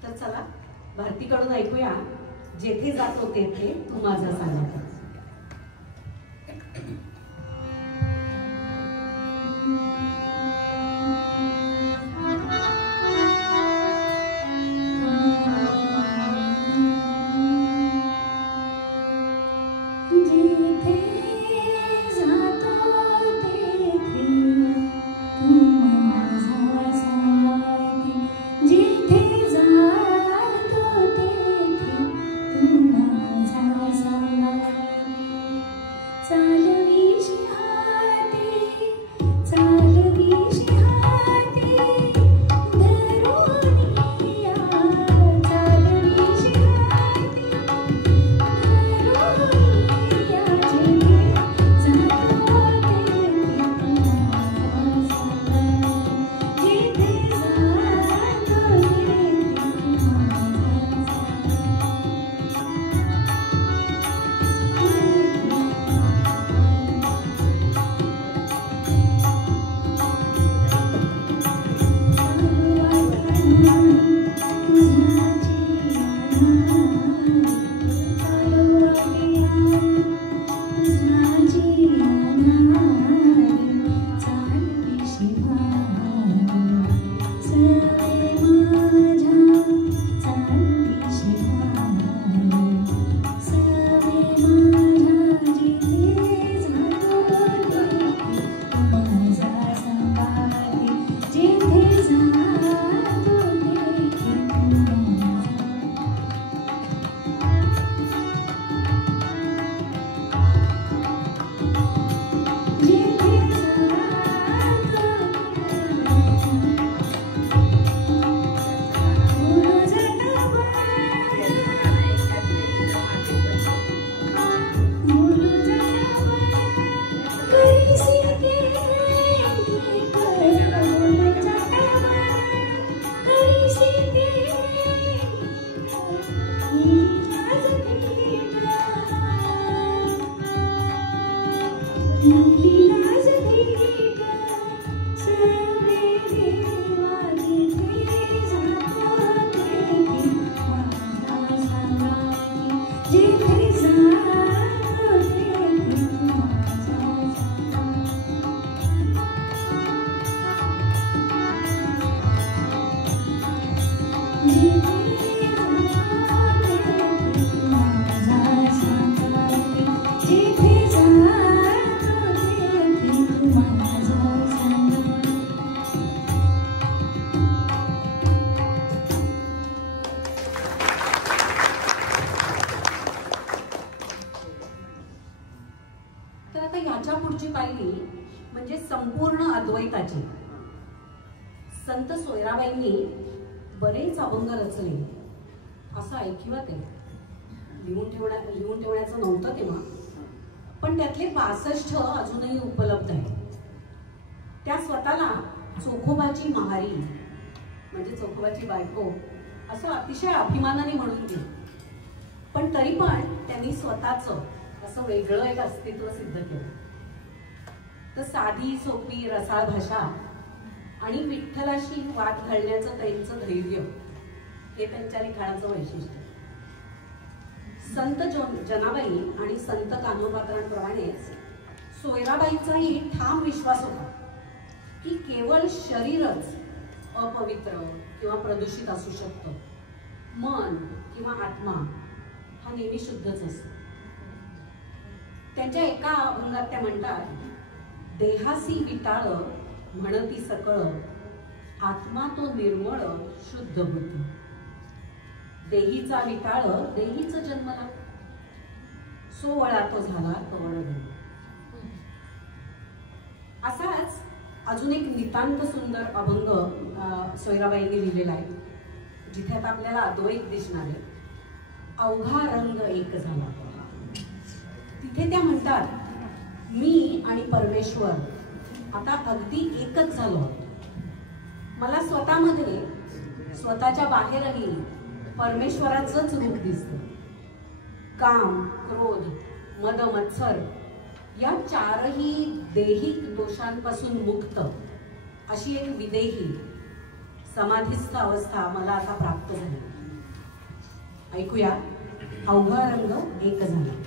तर चला भारतीकडून ऐकूया, जेथे जातो तेथे तू माझा सांगा. संत सोयराबाईंनी बरेच अभंग रचले असं ऐकिवात आहे. लिहून ठेवण्याचं नव्हतं तेव्हा, पण त्यातले 62 अजूनही उपलब्ध आहेत. त्या स्वतःला चोखोबाची महारी म्हणजे चोखोबाची बायको असं अतिशय अभिमानाने म्हणून गेली. पण तरी पण त्यांनी स्वतःचं असं वेगळं एक अस्तित्व सिद्ध केलं. तर साधी सोपी रसाळ भाषा आणि विठ्ठलाशी वाट घालण्याचं त्यांचं धैर्य हे त्यांच्या लिखाणाचं वैशिष्ट्य. संत जनाबाई आणि संत कान्होपात्रांप्रमाणेच सोयराबाईंचाही ठाम विश्वास होता की केवळ शरीरच अपवित्र किंवा प्रदूषित असू शकतं, मन किंवा आत्मा हा नेहमी शुद्धच असतो. त्यांच्या एका अभंगात त्या म्हणतात, देहासी विटाळ म्हणती सकळ, आत्मा तो निर्मळ शुद्ध होती. देहीचा विटाळ देहीच जन्मला, सोवळा तो झाला कवळ देव. असाच अजून एक नितांत सुंदर अभंग सोयराबाईंनी लिहिलेला आहे, जिथे आता आपल्याला अद्वैत दिसणार आहे. अवघा रंग एक झाला. तिथे त्या म्हणतात, मी आणि परमेश्वर आता अगदी एकच झालो. मला स्वतःमध्ये स्वतःच्या बाहेरही परमेश्वराचंच रूप दिसतं. काम, क्रोध, मद, मत्सर या चारही दैहिक दोषांपासून मुक्त अशी एक विदेही समाधिस्थ अवस्था मला आता प्राप्त झाली. ऐकूया, अवघा रंग एक झाला.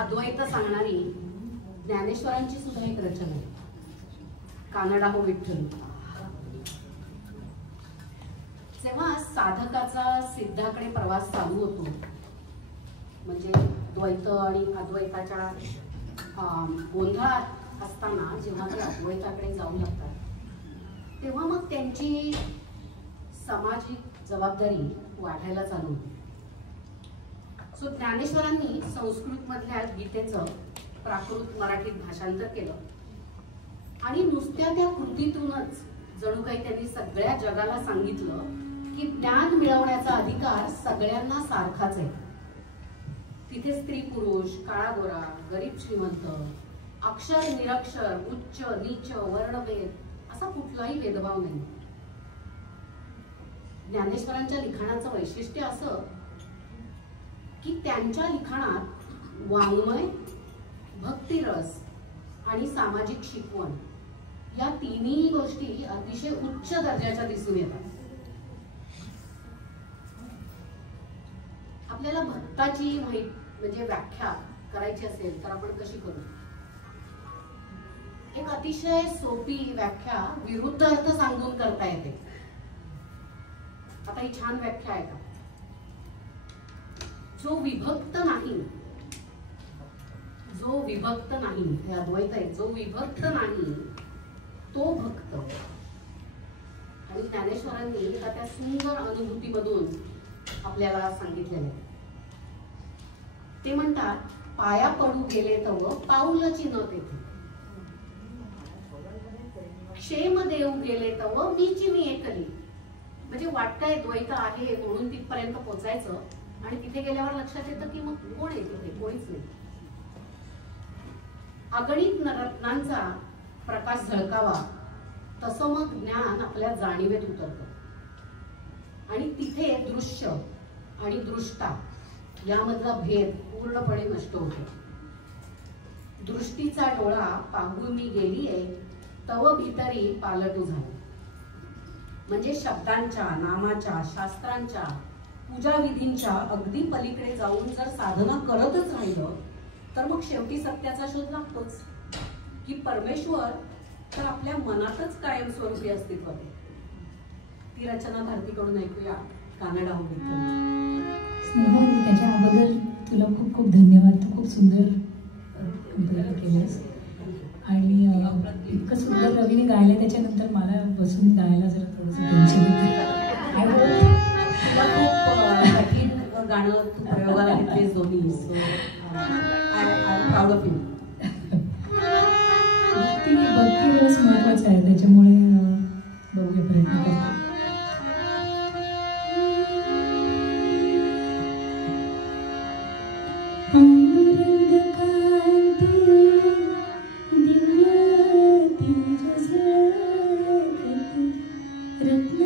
अद्वैत सांगणारी ज्ञानेश्वरांची सुद्धा एक रचना आहे, कानडा हो विठ्ठल. जेव्हा साधकाचा सिद्धाकडे प्रवास चालू होतो, म्हणजे द्वैत आणि अद्वैताच्या गोंधळात असताना जेव्हा ते अद्वैताकडे जाऊ लागतात तेव्हा मग त्यांची सामाजिक जबाबदारी वाढायला चालू होती. सो ज्ञानेश्वरांनी संस्कृत मधल्या गीतेचं प्राकृत मराठीत भाषांतर केलं आणि नुसत्या त्या कृतीतूनच जणू काही त्यांनी सगळ्या जगाला सांगितलं की ज्ञान मिळवण्याचा अधिकार सगळ्यांना सारखाच आहे. तिथे स्त्री पुरुष, काळा गोरा, गरीब श्रीमंत, अक्षर निरक्षर, उच्च नीच, वर्णभेद असा कुठलाही भेदभाव नाही. ज्ञानेश्वरांच्या लिखाणाचं वैशिष्ट्य असं की त्यांच्या लिखाणात वाङ्मय, भक्तिरस आणि सामाजिक शिकवण या तिन्ही गोष्टी अतिशय उच्च दर्जाच्या दिसून येतात. आपल्याला भक्ताची म्हणजे व्याख्या करायची असेल तर आपण कशी करू? एक अतिशय सोपी व्याख्या विरुद्ध अर्थ सांगून करता येते. आता ही छान व्याख्या आहे का? जो विभक्त नाही, जो विभक्त नाही, हे अद्वैत आहे, जो विभक्त नाही तो भक्त. आणि ज्ञानेश्वरांनी एका त्या सुंदर अनुभूतीमधून आपल्याला सांगितलेले. ते म्हणतात, पाया पडू गेले तव पाऊलची न तेथे, क्षेम देऊ गेले तव मीची मी एकली. म्हणजे वाटतंय द्वैत आहे म्हणून तिथपर्यंत पोचायचं आणि तिथे गेल्यावर लक्षात येतं की मग कोण आहे तिथे? कोणीच नाही. अगणित रत्नांचा प्रकाश झळकावा तसं मग ज्ञान आपल्या जाणीवेत उतरतं आणि तिथे दृश्य आणि दृष्टा यामधला भेद पूर्णपणे नष्ट होतो. दृष्टीचा डोळा पाहून मी गेलीये तव भीतरी पालटू झाली. म्हणजे शब्दांच्या, नामाच्या, शास्त्रांच्या, पूजा विधींच्या अगदी पलीकडे जाऊन जर साधना करतच राहिलं तर मग शेवटी सत्याचा शोध लागतोच की परमेश्वर तर आपल्या मनातच कायमस्वरूपी अस्तित्वात आहे. ती रचना भारतीकडून ऐकूया, कानडा हो विठ्ठल. स्नेहा, त्याच्या अगोदर तुला खूप खूप धन्यवाद. तू खूप सुंदर केलंस आणि इतकं सुंदर रवीने गायलं. त्याच्यानंतर मला बसून गायला जरा थोडंसं टेन्शन येतं. खूप कठीण गाणं प्रयोगाला घेतलेस दोन्ही. So I am proud of you. भक्ती रस महत्वाचा आहे, त्याच्यामुळे बघूया, प्रयत्न करतो. रत्न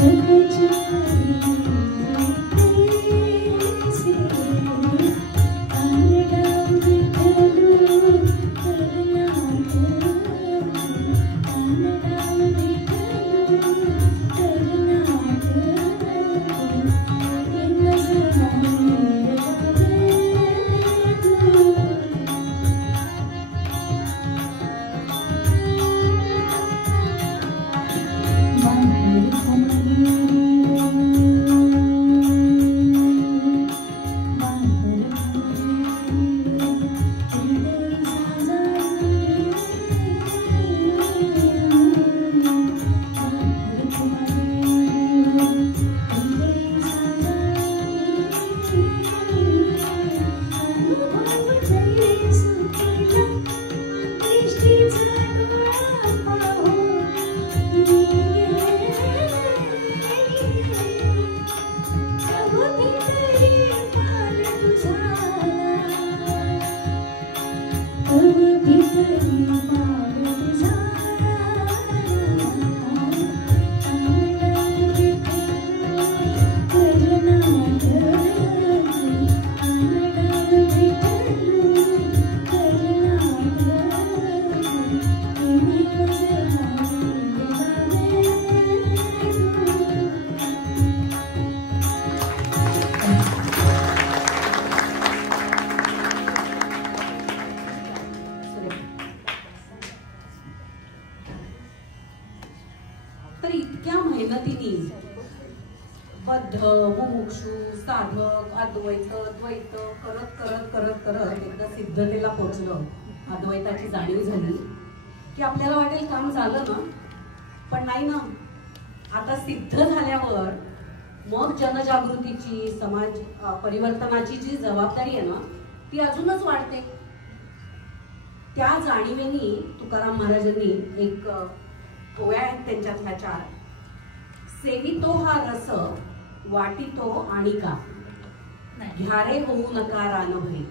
तर इतक्या मेहनतीने बद्ध मुमुक्षु साधक अद्वैत द्वैत करत करत करत करत एकदा सिद्धतेला पोहोचलं, अद्वैताची जाणीव झाली की आपल्याला वाटेल काम झालं ना, पण नाही ना. आता सिद्ध झाल्यावर मग जनजागृतीची समाज परिवर्तनाची जी जबाबदारी आहे ना ती अजूनच वाढते. त्या जाणीवेनी तुकाराम महाराजांनी एक ओव्या आहेत त्यांच्यातल्या 4, सेवितो हा रस वाटितो आणि का घ्यारे होऊ नका रानभरी.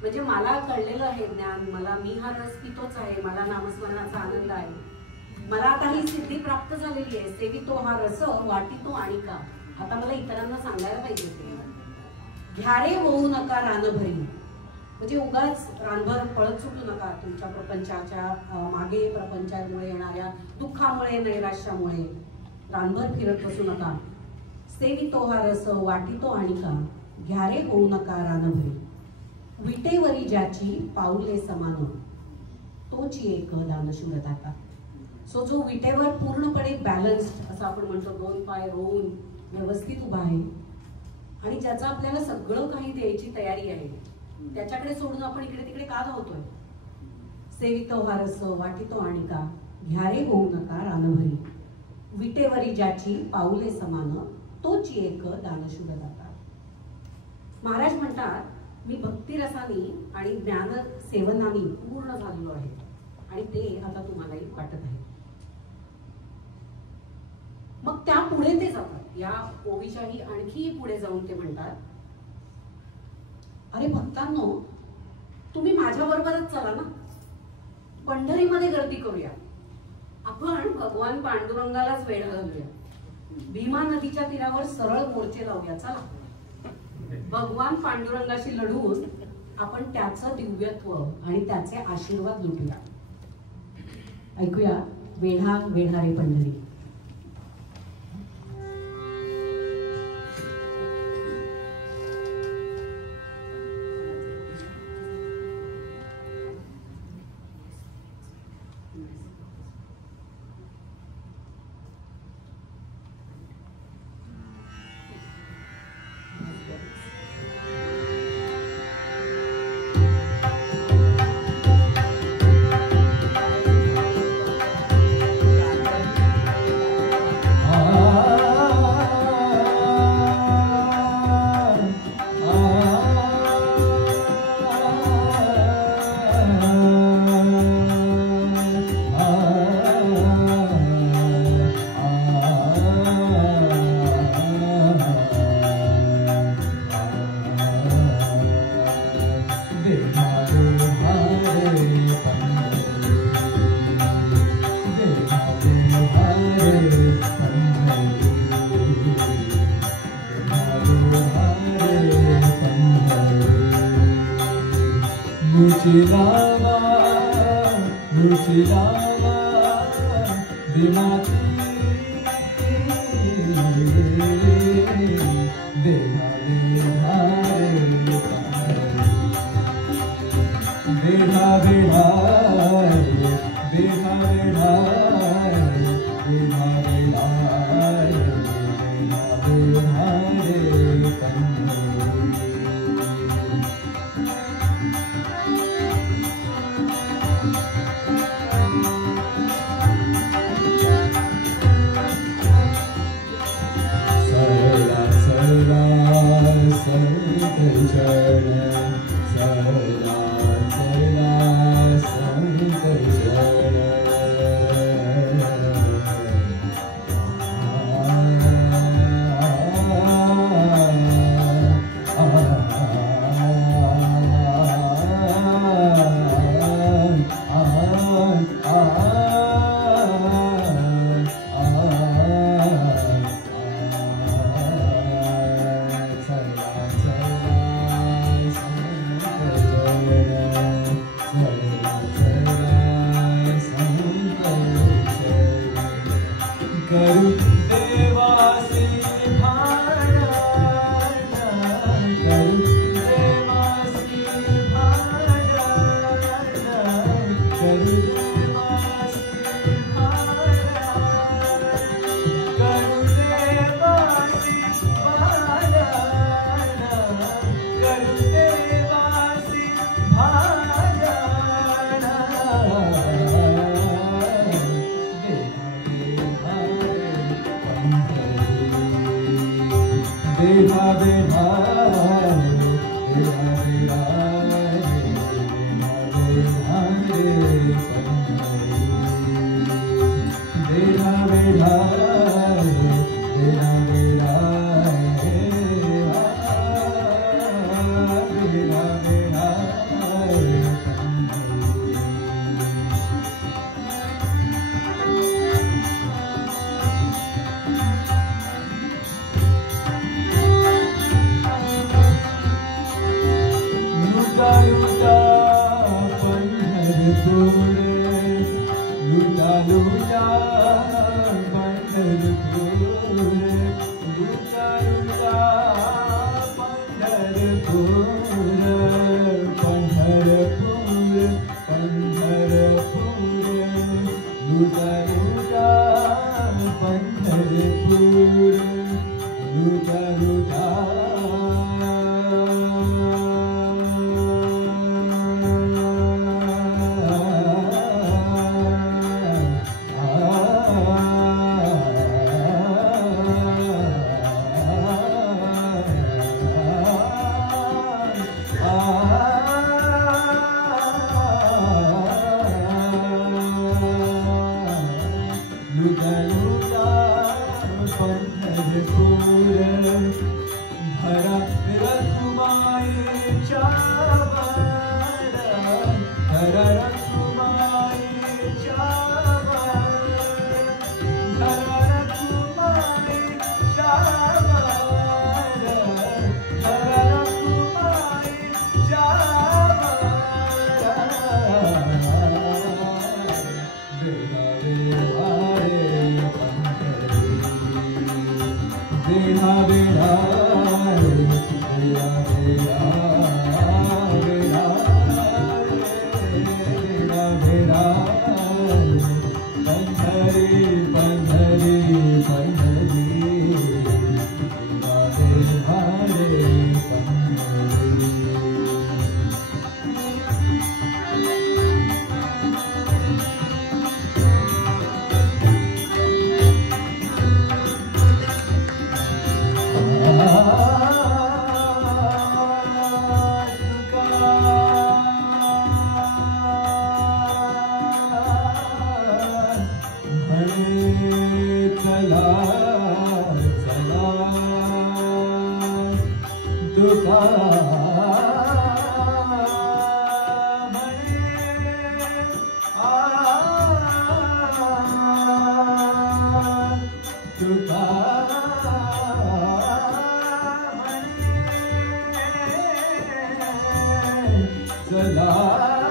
म्हणजे मला कळलेलं आहे ज्ञान, मला मी हा रस पितोच आहे, मला नामस्मरणाचा आनंद आहे, मला आता ही सिद्धी प्राप्त झालेली आहे. सेवितो हा रस वाटितो आणि का. आता मला इतरांना सांगायला पाहिजे ते घ्यारे होऊ नका रानभरी. म्हणजे उगाच रानभर पळत सुटू नका तुमच्या प्रपंचाच्या मागे, प्रपंचामुळे येणाऱ्या दुःखामुळे नैराश्यामुळे रानभर फिरत बसू नका. सेवितो हा रस वाटितो आणि का घ्यारे होऊ नका रानभरी. विटेवरी ज्याची पाऊले समान तोची एक दानशूर दाता. सो जो विटेवर पूर्णपणे बॅलन्स्ड असं आपण म्हणतो, 2 पाय रोवून व्यवस्थित उभा आहे आणि ज्याचा आपल्याला सगळं काही द्यायची तयारी आहे, त्याच्याकडे सोडून आपण इकडे तिकडे का धावतोय. सेवितो हा रस वाटितो आणि का घ्यारे होऊ नका रानभरी. विटेवरी ज्याची पाऊले समान तोची एक दानशूर दाता. महाराज म्हणतात मी भक्तिरसानी आणि ज्ञान सेवनानी पूर्ण झालेलो आहे आणि ते आता तुम्हालाही वाटत आहे. मग त्या पुढे ते जातात, या ओवीच्याही आणखी पुढे जाऊन ते म्हणतात, अरे भक्तांनो तुम्ही माझ्या बरोबरच चला ना, पंढरीमध्ये गर्दी करूया, आपण भगवान पांडुरंगालाच वेळ घालूया, भीमा नदीच्या तीरावर सरळ मोर्चे लावूया. चला भगवान पांडुरंगाशी लढून आपण त्याचं दिव्यत्व आणि त्याचे आशीर्वाद लुटूया. ऐकूया वेढा वेढा रे पंढरी. मुशिलावा मुशिलावा बिमाती बेहा बेहा बेहा बेहा बेहा बेहा बेहा बेहा चला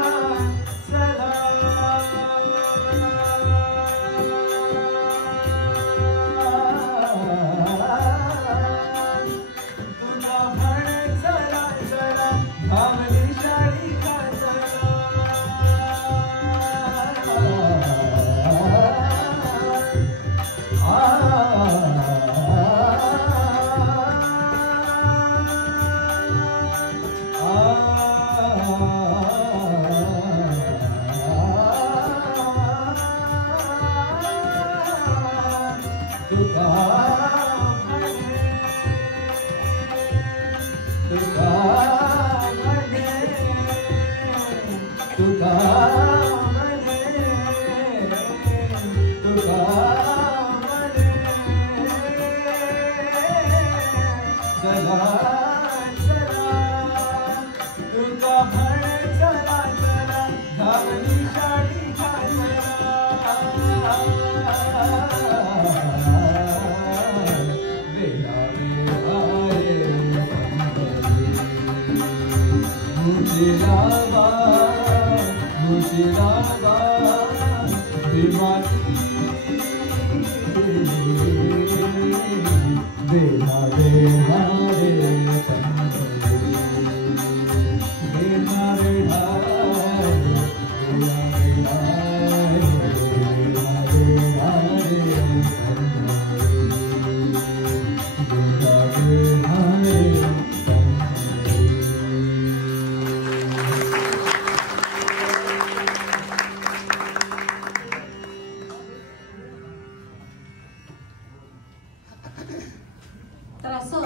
तर असं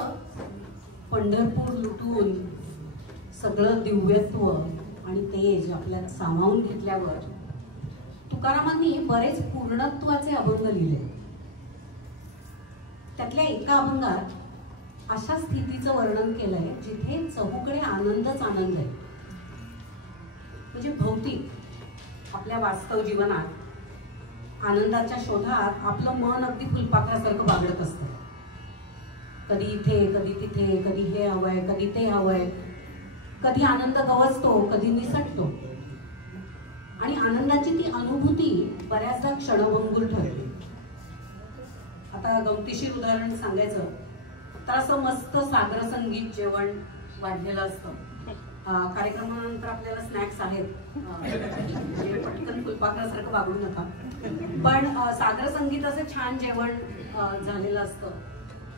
पंढरपूर लुटून सगळं दिव्यत्व आणि तेज आपल्यात सामावून घेतल्यावर तुकारामांनी बरेच पूर्णत्वाचे अभंग लिहिले. त्यातल्या एका अभंगात अशा स्थितीचं वर्णन केलंय जिथे चहूकडे आनंदच आनंद आहे. म्हणजे भौतिक आपल्या वास्तव जीवनात आनंदाच्या शोधात आपलं मन अगदी फुलपाखरासारखं बागडत असतं. कधी इथे कधी तिथे, कधी हे हवंय कधी ते हवंय, कधी आनंद गवसतो कधी निसटतो आणि आनंदाची ती अनुभूती बऱ्याचदा क्षणभंगूर ठरते. आता गमतीशीर उदाहरण सांगायचं तर असं मस्त सागर संगीत जेवण वाढलेलं असतं. कार्यक्रमानंतर आपल्याला स्नॅक्स आहेत, पटकन फुलपाखरासारखं वागू नका, पण सागर संगीत असं छान जेवण झालेलं असतं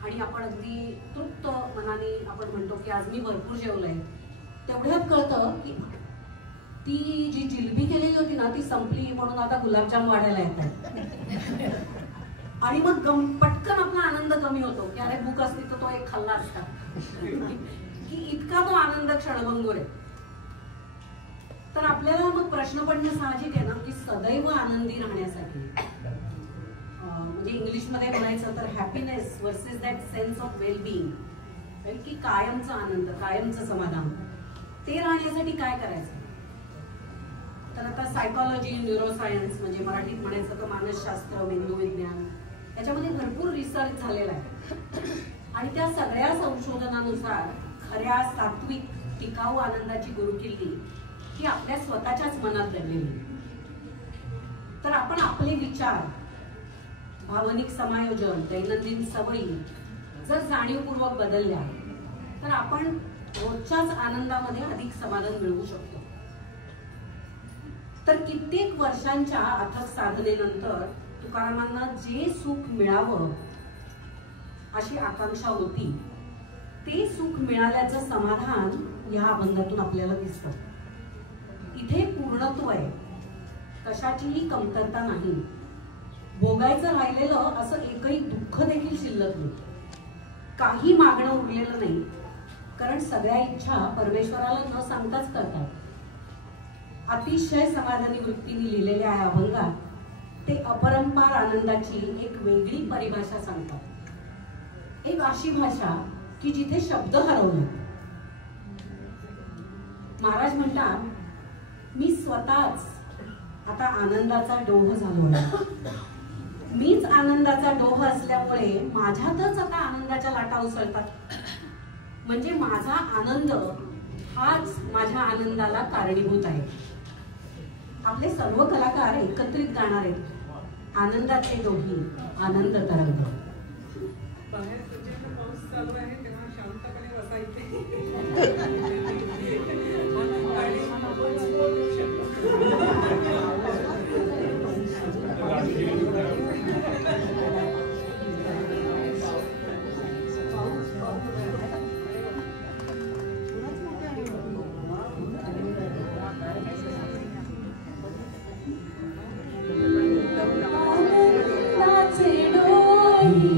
आणि आपण अगदी तृप्त मनाने आपण म्हणतो की आज मी भरपूर जेवलंय. तेवढ्यात कळतं की ती जी जिलबी केलेली होती ना ती संपली म्हणून आता गुलाबजाम वाढायला येतात आणि मग पटकन आपला आनंद कमी होतो की अरे भूक असती तर तो एक खाल्ला असता, की इतका तो आनंद क्षणभंगूर आहे. तर आपल्याला मग प्रश्न पडणं साहजिक आहे ना की सदैव आनंदी राहण्यासाठी म्हणजे इंग्लिशमध्ये म्हणायचं तर happiness versus that sense of wellbeing, की कायमचा आनंद कायमचं समाधान ते राहण्यासाठी काय करायचं. तर आता सायकॉलॉजी, न्यूरोसायन्स म्हणजे मराठीत म्हणायचं तर मानसशास्त्र, मेंदूविज्ञान याच्यामध्ये भरपूर रिसर्च झालेला आहे आणि त्या सगळ्या संशोधनानुसार खऱ्या सात्विक टिकाऊ आनंदाची गुरुकिल्ली ही आपल्या स्वतःच्याच मनात दडलेली. तर आपण आपले विचार, भावनिक समायोजन, दैनंदिन सवयी जर जाणीवपूर्वक बदलल्या तर आपण रोजच्याच आनंदामध्ये अधिक समाधान मिळवू शकतो. तर कित्येक वर्षांच्या अथक साधनेनंतर तुकारामांना जे सुख मिळावं अशी आकांक्षा होती ते सुख मिळाल्याचं समाधान या अभंगातून आपल्याला दिसतं. इथे पूर्णत्व आहे, कशाचीही कमतरता नाही, भोगायचं राहिलेलं असं एकही दुःख देखील शिल्लक नाही, काही मागणं उरलेलं नाही, कारण सगळ्या इच्छा परमेश्वराला न सांगताच करतात. अतिशय समाधानी वृत्तीने लिहिलेल्या या अभंगात ते अपरंपार आनंदाची एक वेगळी परिभाषा सांगतात. एक अशी भाषा की जिथे शब्द हरवले. महाराज म्हणतात, मी स्वतःच आता आनंदाचा डोह झालोय. मीच आनंदाचा डोह असल्यामुळे माझ्यातच आता आनंदाच्या लाटा उसळतात. म्हणजे माझा आनंद हाच माझ्या आनंदाला कारणीभूत आहे. आपले सर्व कलाकार एकत्रित गाणार आहेत, आनंदाचे डोही आनंद तरंग. बाहेर प्रचंड पाऊस चालू आहे तेव्हा शांतपणे बसायचे.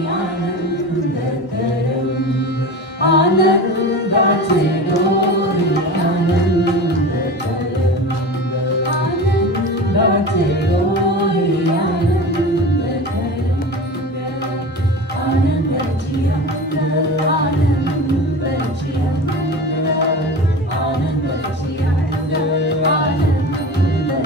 आनंदाचे डोळे आनंदाचे डोळे आनंदाची अंग आनंदाची अंग आनंदाची अंग आनंदाची अंग आनंदाचे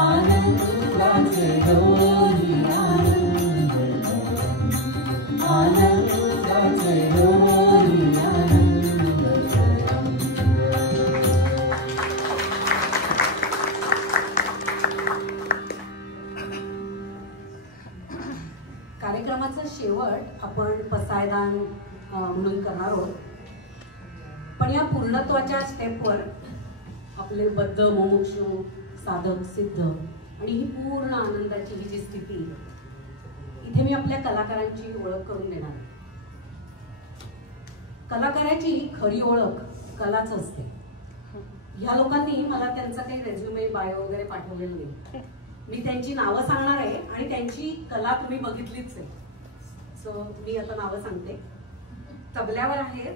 आनंदाचे डोळे आनंदाचे डोळे कार्यक्रमाचा शेवट आपण पसायदान म्हणून करणार आहोत. पण या पूर्णत्वाच्या स्टेपवर आपले बद्ध मुमुक्षु साधक सिद्ध आणि ही पूर्ण आनंदाची ही जी स्थिती, इथे मी आपल्या कलाकारांची ओळख करून देणार. कलाकाराची खरी ओळख कलाच असते. ह्या लोकांनी मला त्यांचा काही रेझ्युमे बायो वगैरे पाठवलेलं नाही. मी त्यांची नावं सांगणार आहे आणि त्यांची कला तुम्ही बघितलीच आहे. सो मी आता नावं सांगते. तबल्यावर आहे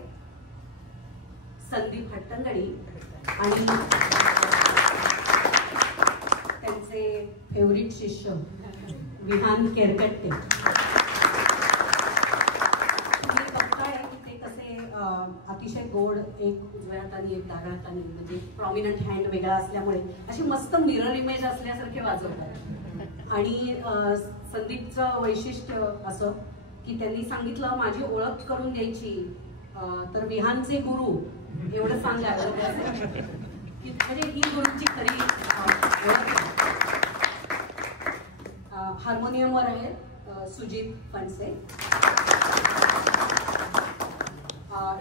संदीप हट्टंगडी आणि त्यांचे फेवरिट शिष्य विहान केरकट्टे. तुम्ही बघताय की ते कसे अतिशय गोड, एक उजव्या हाताने एक डाव्या हाताने, म्हणजे प्रॉमिनंट हँड वेगळा असल्यामुळे अशी मस्त मिरर इमेज असल्यासारखे वाजवतात. आणि संदीपचं वैशिष्ट्य असं की त्यांनी सांगितलं माझी ओळख करून द्यायची तर विहानचे गुरु एवढं सांगायला की म्हणजे ही गुरुची खरी ओळख. हार्मोनियमवर आहे सुजित फणसे.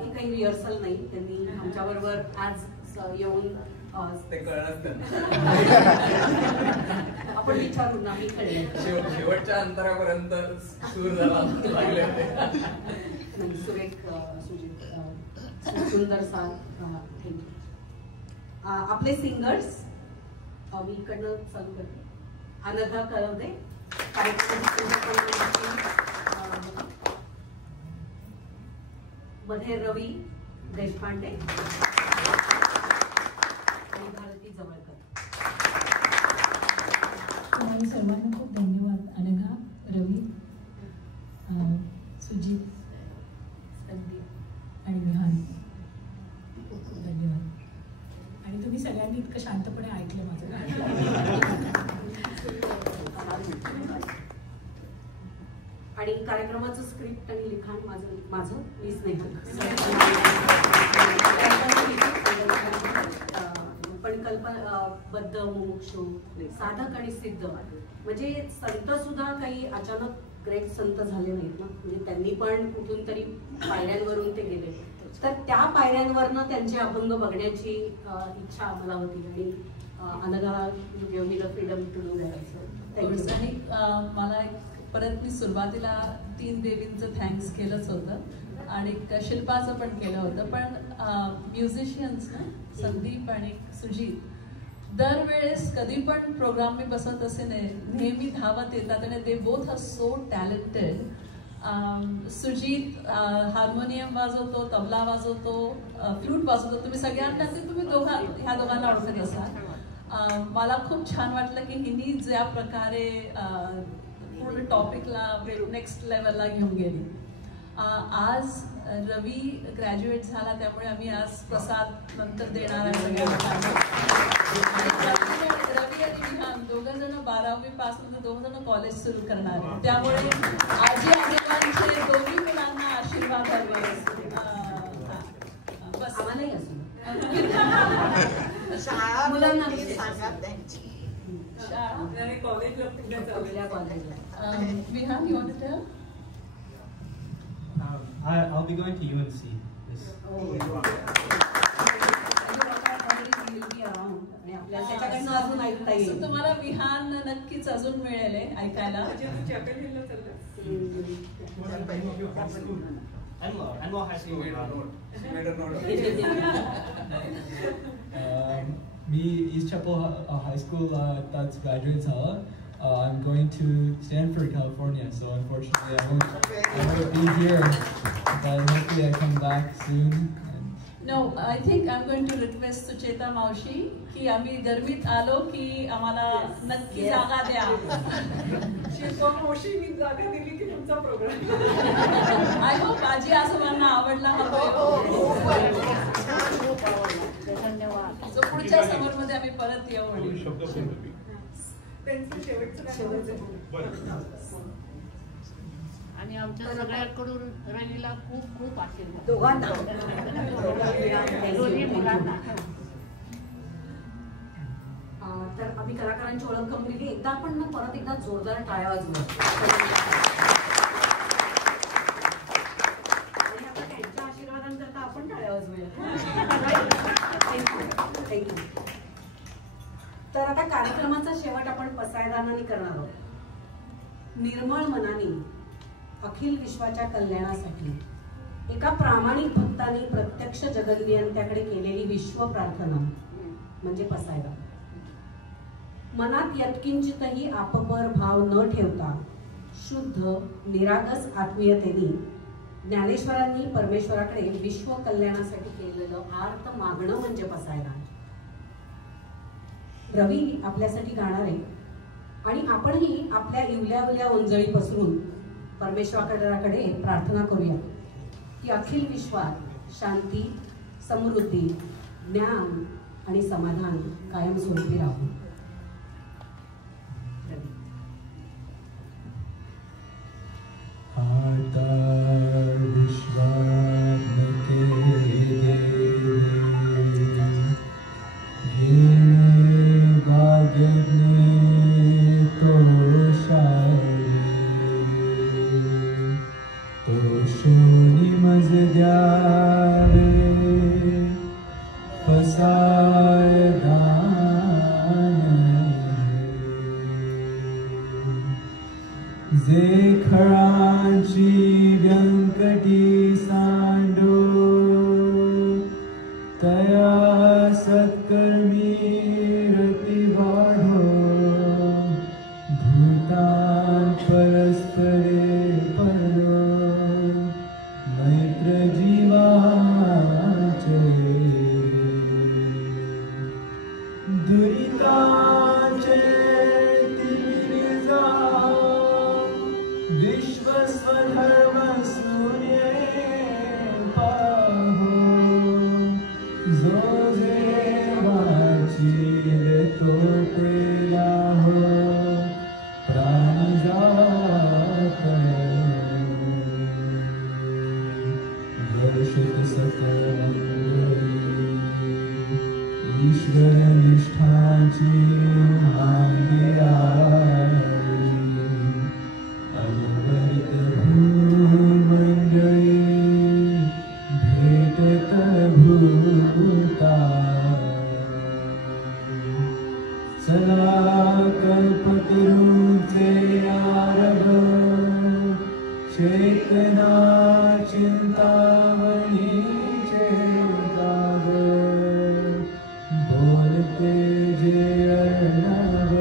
एकही रिहर्सल नाही, त्यांनी आमच्याबरोबर आज येऊन ते कळत आपण विचारू ना, मी कळेल शेवटच्या अंतरापर्यंत सूर झाला लागले. सुरेख सुजित सुंदर सा. आपले सिंगर्स मी इकडनं चालू करते. अनघा कळवदे, मध्ये रवी देशपांडे आणि भारती जवळकर. तुम्हाला सर्वांना खूप धन्यवाद. अनघा, रवी, सुजित, संदीप आणि विहान, खूप खूप धन्यवाद. आणि तुम्ही सगळ्यांनी इतकं शांतपणे ऐकलं माझं गाणं. आणि कार्यक्रमाचं स्क्रिप्ट आणि लिखाण माझं मी स्नेहल. पण कल्पनाबद्ध, मुमुक्षू, साधक आणि सिद्ध, म्हणजे संत सुद्धा काही अचानक ग्रेट संत झाले नाहीत ना. म्हणजे त्यांनी पण कुठून तरी पायऱ्यांवरून ते गेले. तर त्या पायऱ्यांवरनं त्यांचे अभंग बघण्याची इच्छा आम्हाला होती. आणि Anagha give me the freedom to do that. आणि मला परत मी सुरुवातीला 3 देवींचं थँक्स केलंच होतं आणि शिल्पाचं पण केलं होतं. पण म्युझिशियन्स ना, संदीप आणि सुजित दरवेळेस कधी पण प्रोग्राम मी बसत असे नेहमी धावत येतात. आणि they both are so talented. Sujit harmonium वाजवतो, तबला वाजवतो, फ्लूट वाजवतो. तुम्ही सगळ्यांना तुम्ही ह्या दोघांना ओळखत असाल. मला खूप छान वाटलं की हिनी ज्या प्रकारे पूर्ण टॉपिकला नेक्स्ट लेवलला घेऊन गेली. आज रवी ग्रॅज्युएट झाला, त्यामुळे आम्ही आज प्रसाद नंतर देणार आहे सगळ्यांना. रवी आणि विहान दोघं जण 12वी पास नंतर दोघं जण कॉलेज सुरू करणार आहे. त्यामुळे आजी आजोबांचे दोन्ही मुलांना आशीर्वाद हवे. बस आम्हालाही असू मुलांना सांगा त्यांची आणि कॉलेजला पुढे कुठल्या कॉलेजला. Vihan, you want to tell? I'll be going to UNC. त्याच्याकडनं अजून ऐकता येईल. तुम्हाला विहान नक्कीच अजून मिळेल ऐकायला. चॅपेल हिलला चालला. Anwar High School. She made a note. Me East Chapel High School that's graduate झालं. I'm going to Stanford, California, so unfortunately I won't be here, but hopefully I come back soon. No, I think I'm going to request Sucheta Maushi की आम्ही गर्मीत आलो की आम्हाला नक्की जागा द्या. शिल्पा मावशी मी जागा दिली की तुमचा प्रोग्राम. आय होप आजी आजोबांना आवडला हवा. धन्यवाद. सो पुढच्या समर मध्ये आम्ही परत येऊ. त्यांचं शेवटचं आणि आमच्या सगळ्यांकडून रवीला खूप खूप आशीर्वाद. दोघांना दोन्ही मुलांना. तर आम्ही कलाकारांची ओळख करून दिली. एकदा आपण ना परत एकदा जोरदार टाळ्या वाजवू. आणि आता त्यांच्या आशीर्वादांकरता आपण टाळ्या वाजवूया. थँक्यू. तर आता कार्यक्रमाचा शेवट आपण पसायदानाने करणार आहोत. निर्मळ मनाने अखिल विश्वाच्या कल्याणासाठी एका प्रामाणिक भक्ताने प्रत्यक्ष जगन्नियंत्याकडे केलेली विश्व प्रार्थना म्हणजे पसायदा. मनात यत्किंचितही आपपर भाव न ठेवता शुद्ध निरागस आत्मीयतेने ज्ञानेश्वरांनी परमेश्वराकडे विश्व कल्याणासाठी केलेलं आर्त मागणं म्हणजे पसायदान. रवी आपल्यासाठी गाणार आहे आणि आपणही आपल्या इवल्या ओंजळी पसरून परमेश्वराकडे प्रार्थना करूया की अखिल विश्वात शांती, समृद्धी, ज्ञान आणि समाधान कायमस्वरूपी राहू. तया सत्कर्मी रतिभा कल्पतरूंचे आरभ चेतना चिंतामणीचे गाव बोलते जे अर्णव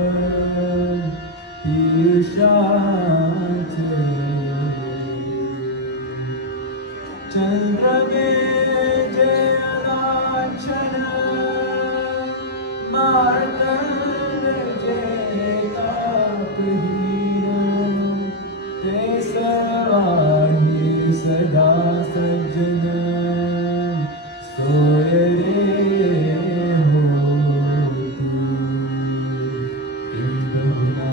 पीयूषाचे चंद्रगे जे अनाच्छन मार्तंड जे तापहीन ते सर्वाही सदा सज्जन सोय रे हो तू इंद्रहुना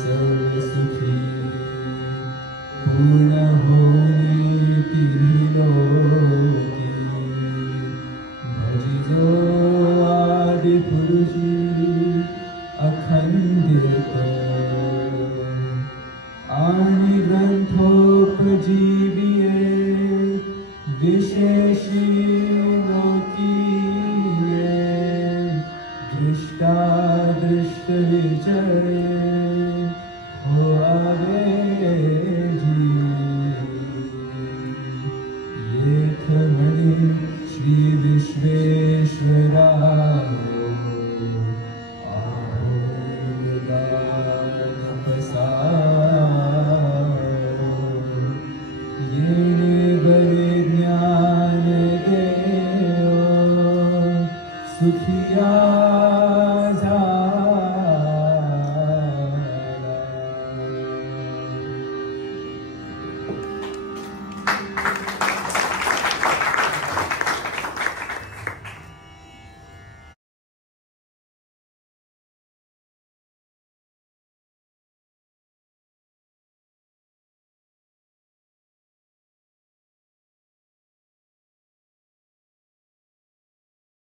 सर्व सुखी पूर्ण होनी तिन्ही लोकी भजिजो आदि पुरुषी अखंडित आणि ग्रंथोपजीविये विशेषी लोकीये दृष्टा दृष्ट विजये